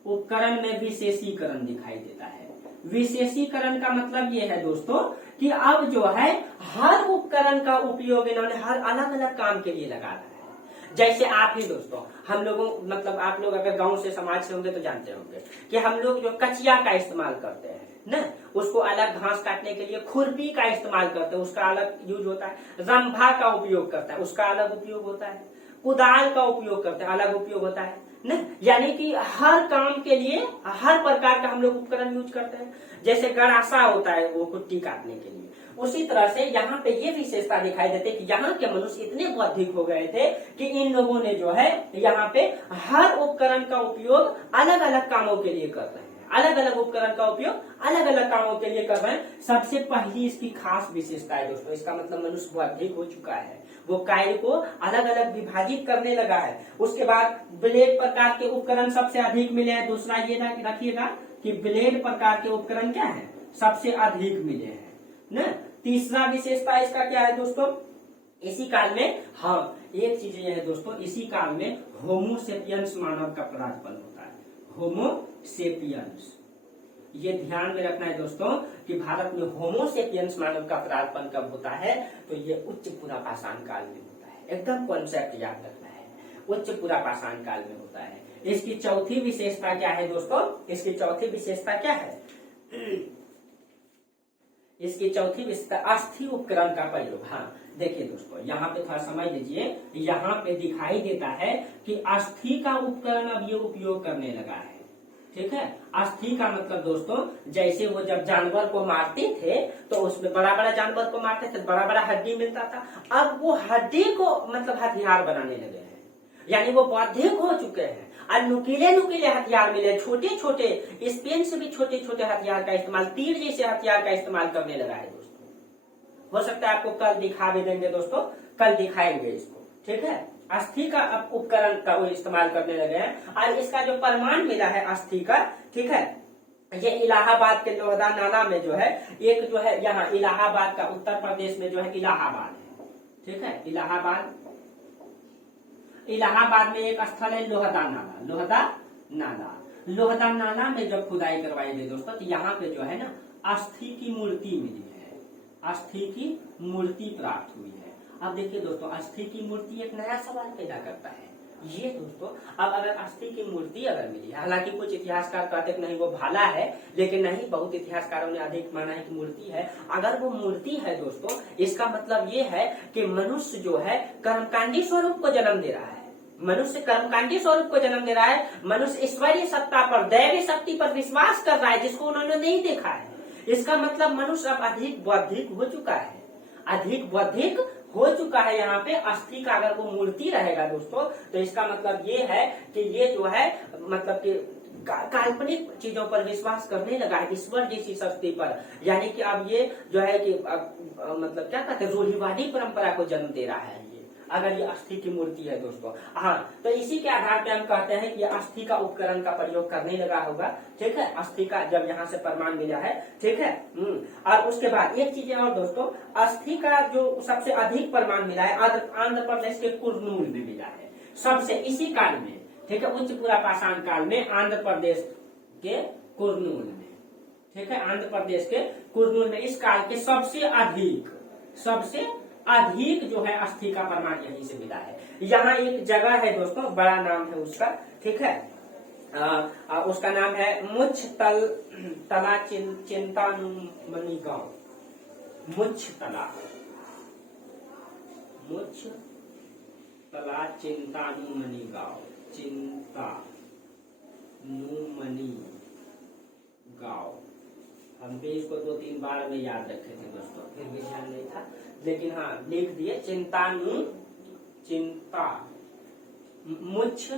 उपकरण में विशेषीकरण दिखाई देता है। विशेषीकरण का मतलब ये है दोस्तों कि अब जो है हर उपकरण का उपयोग इन्होंने हर अलग अलग काम के लिए लगा रहा है। जैसे आप ही दोस्तों, हम लोगों, मतलब आप लोग अगर गांव से समाज से होंगे तो जानते होंगे कि हम लोग जो कचिया का इस्तेमाल करते हैं ना, उसको अलग घास काटने के लिए खुरपी का इस्तेमाल करते हैं, उसका अलग यूज होता है। रंभा का उपयोग करता है, उसका अलग उपयोग होता है। कुदाल का उपयोग करते हैं, अलग उपयोग होता है ना, यानी कि हर काम के लिए हर प्रकार का हम लोग उपकरण यूज करते हैं। जैसे गड़ासा होता है वो कुट्टी काटने के लिए, उसी तरह से यहाँ पे ये विशेषता दिखाई देती है कि यहाँ के मनुष्य इतने बौद्धिक हो गए थे कि इन लोगों ने जो है यहाँ पे हर उपकरण का उपयोग अलग अलग कामों के लिए कर रहे हैं, अलग अलग उपकरण का उपयोग अलग अलग कामों के लिए कर रहे हैं। सबसे पहली इसकी खास विशेषता है दोस्तों, इसका मतलब मनुष्य बौद्धिक हो चुका है, वो कार्य को अलग अलग विभाजित करने लगा है। उसके बाद ब्लेड प्रकार के उपकरण सबसे अधिक मिले हैं। दूसरा ये रखिएगा कि ब्लेड प्रकार के उपकरण क्या है, सबसे अधिक मिले हैं ना। तीसरा विशेषता इसका क्या है दोस्तों, इसी काल में, हाँ, एक चीज ये है दोस्तों, इसी काल में होमोसेपियंस मानव का पदार्पण होता है। होमोसेपियंस ये ध्यान में रखना है दोस्तों कि भारत में होमोसेपियंस मानव का पदार्पण कब होता है, तो ये उच्च पुरापाषाण काल में होता है। एकदम कॉन्सेप्ट याद रखना है, उच्च पुरापाषाण काल में होता है। इसकी चौथी विशेषता क्या है दोस्तों, इसकी चौथी विशेषता क्या है, इसकी चौथी विशेषता अस्थि उपकरण का प्रयोग। हाँ देखिए दोस्तों, यहाँ पे थोड़ा समझ लीजिए, यहाँ पे दिखाई देता है कि अस्थि का उपकरण अब ये उपयोग करने लगा है। ठीक है, अस्थि का मतलब दोस्तों, जैसे वो जब जानवर को मारते थे तो उसमें बड़ा बड़ा जानवर को मारते थे, बड़ा बड़ा हड्डी मिलता था। अब वो हड्डी को मतलब हथियार बनाने लगे हैं, यानी वो बौद्धिक हो चुके हैं और नुकीले नुकीले हथियार मिले, छोटे छोटे, स्पेन से भी छोटे छोटे हथियार का इस्तेमाल, तीर जैसे हथियार का इस्तेमाल करने लगा है दोस्तों। हो सकता है आपको कल दिखा भी देंगे दोस्तों, कल दिखाएंगे इसको। ठीक है, अस्थि का अब उपकरण का वो इस्तेमाल करने लगे हैं और इसका जो प्रमाण मिला है अस्थि का, ठीक है, ये इलाहाबाद के लोहदा नाला में जो है, एक जो है यहाँ इलाहाबाद का उत्तर प्रदेश में जो है इलाहाबाद है। ठीक है, इलाहाबाद में एक स्थल है लोहदा नाला, लोहदा नाला में जब खुदाई करवाई गई दोस्तों, तो यहाँ पे जो है ना अस्थि की मूर्ति मिली है, अस्थि की मूर्ति प्राप्त हुई है। अब देखिए दोस्तों, अस्थि की मूर्ति एक नया सवाल पैदा करता है। ये दोस्तों, अब अगर अस्थि की मूर्ति अगर मिली, हालांकि कुछ इतिहासकार कहते हैं नहीं वो भाला है, लेकिन नहीं, बहुत इतिहासकारों ने अधिक माना है कि मूर्ति है। अगर वो मूर्ति है दोस्तों, इसका मतलब ये है कि मनुष्य जो है कर्मकांडी स्वरूप को जन्म दे रहा है, मनुष्य कर्मकांडी स्वरूप को जन्म दे रहा है। मनुष्य ईश्वरीय सत्ता पर, दैवीय शक्ति पर विश्वास कर रहा है, जिसको उन्होंने नहीं देखा है। इसका मतलब मनुष्य अब अधिक बौद्धिक हो चुका है, अधिक बौद्धिक हो चुका है। यहाँ पे अस्थि का अगर वो मूर्ति रहेगा दोस्तों, तो इसका मतलब ये है कि ये जो है मतलब कि काल्पनिक चीजों पर विश्वास करने लगा है, ईश्वर जैसी शक्ति पर। यानी कि अब ये जो है कि मतलब क्या कहते हैं, रूढ़िवादी परंपरा को जन्म दे रहा है ये, अगर ये अस्थि की मूर्ति है दोस्तों। हाँ, तो इसी के आधार पे हम कहते हैं कि अस्थि का उपकरण का प्रयोग करने लगा होगा। ठीक है, अस्थि का जब यहाँ से प्रमाण मिला है। ठीक है, और उसके बाद एक चीज और दोस्तों, अस्थि का जो सबसे अधिक प्रमाण मिला है आंध्र प्रदेश के कुर्नूल में मिला है, सबसे इसी काल में। ठीक है, उच्च पुरापाषाण काल में आंध्र प्रदेश के कुर्नूल में। ठीक है, आंध्र प्रदेश के कुर्नूल में इस काल के सबसे अधिक जो है अस्थि का प्रमाण यहीं से मिला है। यहाँ एक जगह है दोस्तों, बड़ा नाम है उसका। ठीक है, उसका नाम है मुच्छ तला चिंतानुमणि गांव, मुच्छ तला चिंतानुमणि गांव, चिंतानुमणि गांव। हम भी इसको 2-3 बार में याद रखे थे दोस्तों, फिर भी ध्यान नहीं था, लेकिन हाँ लिख दिए, मुच्छ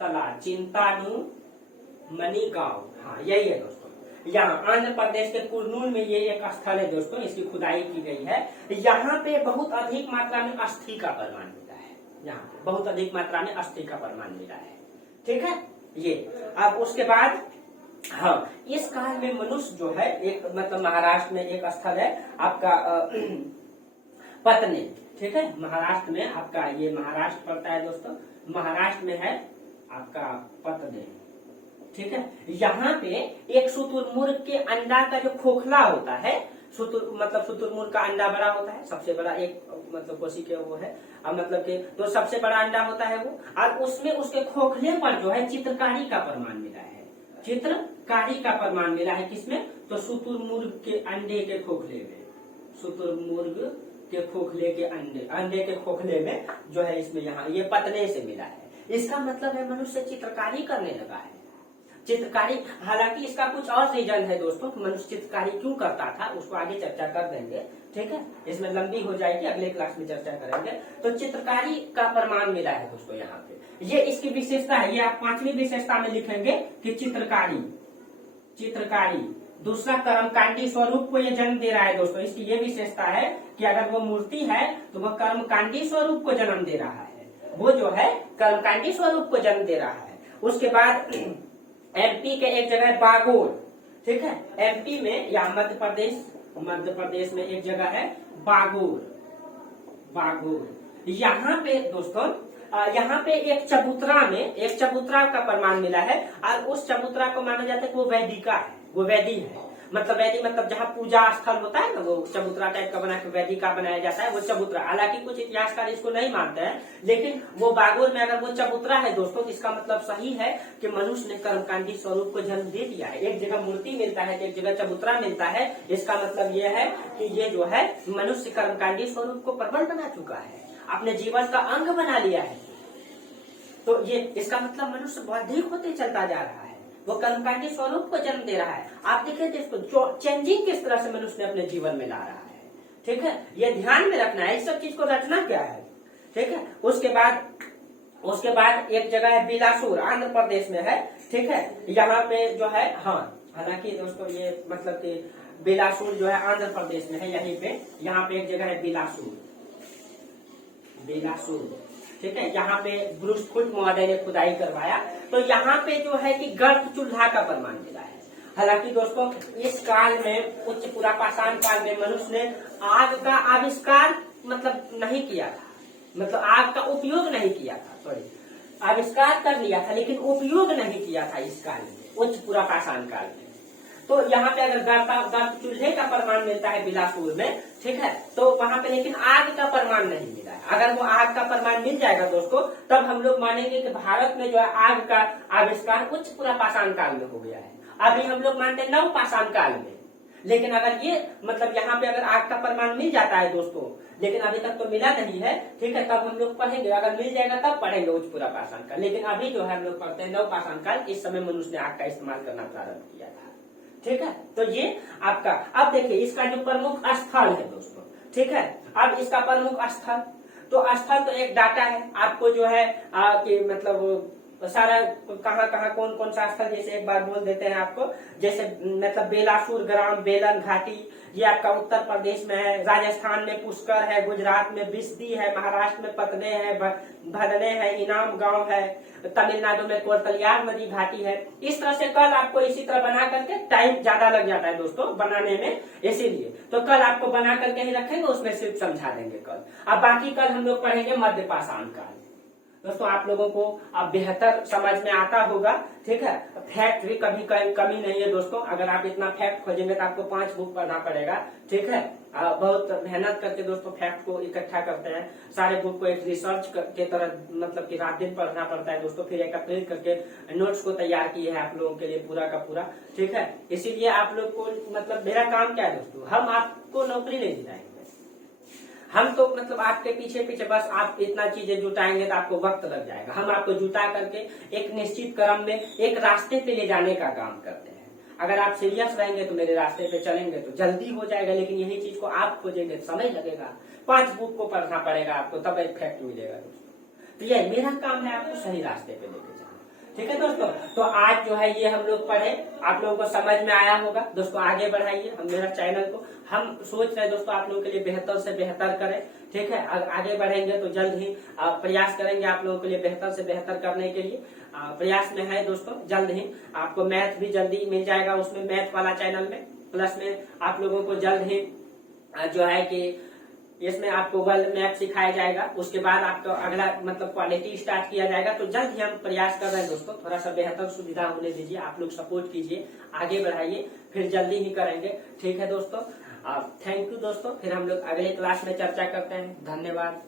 तला चिंतानुमणि गांव। हाँ यही है दोस्तों, यहाँ आंध्र प्रदेश के कुर्नूल में ये एक स्थल है दोस्तों, इसकी खुदाई की गई है। यहाँ पे बहुत अधिक मात्रा में अस्थि का प्रमाण मिला है, यहाँ पे बहुत अधिक मात्रा में अस्थि का प्रमाण मिला है। ठीक है, ये अब उसके बाद हाँ, इस काल में मनुष्य जो है एक मतलब महाराष्ट्र में एक स्थल है आपका पत्नी। ठीक है, महाराष्ट्र में आपका, ये महाराष्ट्र पड़ता है दोस्तों, महाराष्ट्र में है आपका पत्नी। ठीक है, यहाँ पे एक शुतुरमुर्ग के अंडा का जो खोखला होता है, शुतुरमुर्ग का अंडा बड़ा होता है, सबसे बड़ा एक मतलब कोशी के वो है, अब मतलब के तो सबसे बड़ा अंडा होता है वो, और उसमें उसके खोखले पर जो है चित्रकारी का प्रमाण मिला है, चित्रकारी का प्रमाण मिला है। किसमें, तो शुतुरमुर्ग के अंडे के खोखले में, शुतुरमुर्ग के खोखले के अंडे के खोखले में जो है, इसमें यहाँ ये पतले से मिला है। इसका मतलब है मनुष्य चित्रकारी करने लगा है, चित्रकारी। हालांकि इसका कुछ और रीजन है दोस्तों, मनुष्य चित्रकारी क्यों करता था उसको आगे चर्चा कर देंगे। ठीक है, इसमें लंबी हो जाएगी, अगले क्लास में चर्चा करेंगे। तो चित्रकारी का प्रमाण मिला है दोस्तों यहाँ पे, ये इसकी विशेषता है। ये आप 5वीं विशेषता में लिखेंगे कि चित्रकारी दूसरा कर्मकांडी स्वरूप को ये जन्म दे रहा है दोस्तों। इसकी ये विशेषता है कि अगर वो मूर्ति है तो वह कर्मकांडी स्वरूप को जन्म दे रहा है, वो जो है कर्मकांडी स्वरूप को जन्म दे रहा है। उसके बाद एमपी के एक जगह बागोर। ठीक है, एमपी में या मध्य प्रदेश में एक जगह है बागोर। यहाँ पे दोस्तों, यहाँ पे एक चबूतरा का प्रमाण मिला है, और उस चबूतरा को माना जाता है कि वो वैदिका है। वो वेदी है। मतलब वेदी मतलब जहाँ पूजा स्थल होता है ना, वो चबूतरा टाइप का बना के वेदी का बनाया जाता है, वो चबूतरा। हालांकि कुछ इतिहासकार इसको नहीं मानते हैं, लेकिन वो बागोर में अगर वो चबूतरा है दोस्तों, तो इसका मतलब सही है कि मनुष्य ने कर्मकांडी स्वरूप को जन्म दे दिया है। एक जगह मूर्ति मिलता है, एक जगह चबूतरा मिलता है, इसका मतलब ये है कि ये जो है मनुष्य कर्मकांडी स्वरूप को प्रबल बना चुका है, अपने जीवन का अंग बना लिया है। तो ये इसका मतलब मनुष्य बौद्धिक होते चलता जा रहा है, वो कर्मकांडी स्वरूप को जन्म दे रहा है। आप देखें इसको चेंजिंग किस तरह से मनुष्य ने अपने जीवन में ला रहा है, ठीक है, ये ध्यान में रखना है, इस सब चीज को रचना क्या है, ठीक है। उसके बाद एक जगह है बिलासुर, आंध्र प्रदेश में है, ठीक है। यहाँ पे जो है, हाँ हालांकि दोस्तों ये मतलब कि बिलासुर जो है आंध्र प्रदेश में है, यहीं पे यहाँ पे एक जगह है बिलासुर, ठीक है। यहाँ पे ब्रूस खुद महोदय ने खुदाई करवाया, तो यहाँ पे जो है कि गर्भ चूल्हा का प्रमाण मिला है। हालांकि दोस्तों इस काल में, उच्च पुरापाषाण काल में मनुष्य ने आग का आविष्कार मतलब नहीं किया था, मतलब आग का उपयोग नहीं किया था, सॉरी आविष्कार कर लिया था लेकिन उपयोग नहीं किया था इस काल में, उच्च पुरापाषाण काल में। तो यहाँ पे अगर गर्भ चूल्हे का प्रमाण मिलता है बिलासपुर में, ठीक है, तो वहां पे लेकिन आग का प्रमाण नहीं मिला है। अगर वो आग का प्रमाण मिल जाएगा दोस्तों, तब हम लोग मानेंगे कि भारत में जो है आग का आविष्कार उच्च पुरापाषाण काल में हो गया है। अभी हम लोग मानते हैं नवपाषाण काल में, लेकिन अगर ये मतलब यहाँ पे अगर आग का प्रमाण मिल जाता है दोस्तों, लेकिन अभी तक तो मिला नहीं है, ठीक है, तब हम लोग पढ़ेंगे, अगर मिल जाएगा तब पढ़ेंगे उच्च पुरापाषाण काल। लेकिन अभी जो है हम लोग पढ़ते हैं नवपाषाण काल, इस समय मनुष्य ने आग का इस्तेमाल करना प्रारंभ किया था, ठीक है। तो ये आपका, अब देखिए इसका जो प्रमुख स्थल है दोस्तों, ठीक है, अब इसका प्रमुख स्थल, तो स्थल तो एक डाटा है आपको जो है कि मतलब सारा कहाँ कहाँ कौन कौन सा स्थल, जैसे एक बार बोल देते हैं आपको, जैसे मतलब बेलासुर ग्राम, बेलन घाटी, ये आपका उत्तर प्रदेश में है, राजस्थान में पुष्कर है, गुजरात में बिस्दी है, महाराष्ट्र में पतने है, भदने है, इनाम गांव है, तमिलनाडु में कोरतलियार नदी घाटी है। इस तरह से कल आपको इसी तरह बना करके, टाइम ज्यादा लग जाता है दोस्तों बनाने में, इसीलिए तो कल आपको बना करके ही रखेंगे, उसमें सिर्फ समझा देंगे कल। अब बाकी कल हम लोग पढ़ेंगे मध्य पाषाण काल। दोस्तों आप लोगों को अब बेहतर समझ में आता होगा, ठीक है। फैक्ट भी कभी कमी नहीं है दोस्तों, अगर आप इतना फैक्ट खोजेंगे तो आपको 5 बुक पढ़ना पड़ेगा, ठीक है। बहुत मेहनत करके दोस्तों फैक्ट को इकट्ठा करते हैं, सारे बुक को एक रिसर्च के तरह मतलब कि रात दिन पढ़ना पड़ता है दोस्तों, फिर एकत्रित करके नोट्स को तैयार किए हैं आप लोगों के लिए पूरा का पूरा, ठीक है। इसीलिए आप लोग को मतलब मेरा काम क्या है दोस्तों, हम आपको नौकरी नहीं दिलाएंगे, हम तो मतलब आपके पीछे पीछे बस आप इतना चीजें जुटाएंगे तो आपको वक्त लग जाएगा। हम आपको जुटा करके एक निश्चित क्रम में एक रास्ते पे ले जाने का काम करते हैं। अगर आप सीरियस रहेंगे तो मेरे रास्ते पे चलेंगे तो जल्दी हो जाएगा, लेकिन यही चीज को आप खोजेंगे तो समय लगेगा, 5 बुक को पढ़ना पड़ेगा आपको, तब एक फैक्ट मिलेगा दोस्तों। तो ये मेरा काम है आपको सही रास्ते पे लेके जाना, ठीक है दोस्तों। तो आज जो है ये हम लोग पढ़े, आप लोगों को समझ में आया होगा दोस्तों। आगे बढ़ाइए हम मेरा चैनल को, हम सोच रहे हैं दोस्तों आप लोगों के लिए बेहतर से बेहतर करें, ठीक है। आगे बढ़ेंगे तो जल्द ही प्रयास करेंगे आप लोगों के लिए बेहतर से बेहतर करने के लिए, प्रयास में है दोस्तों। जल्द ही आपको मैथ भी जल्दी मिल जाएगा उसमें, मैथ वाला चैनल में, प्लस में आप लोगों को जल्द ही जो है कि इसमें आपको वर्ल्ड मैप सिखाया जाएगा। उसके बाद आपका अगला मतलब क्वालिटी स्टार्ट किया जाएगा। तो जल्द ही हम प्रयास कर रहे हैं दोस्तों, थोड़ा सा बेहतर सुविधा होने दीजिए, आप लोग सपोर्ट कीजिए, आगे बढ़ाइए, फिर जल्दी ही करेंगे, ठीक है दोस्तों। थैंक यू दोस्तों, फिर हम लोग अगले क्लास में चर्चा करते हैं। धन्यवाद।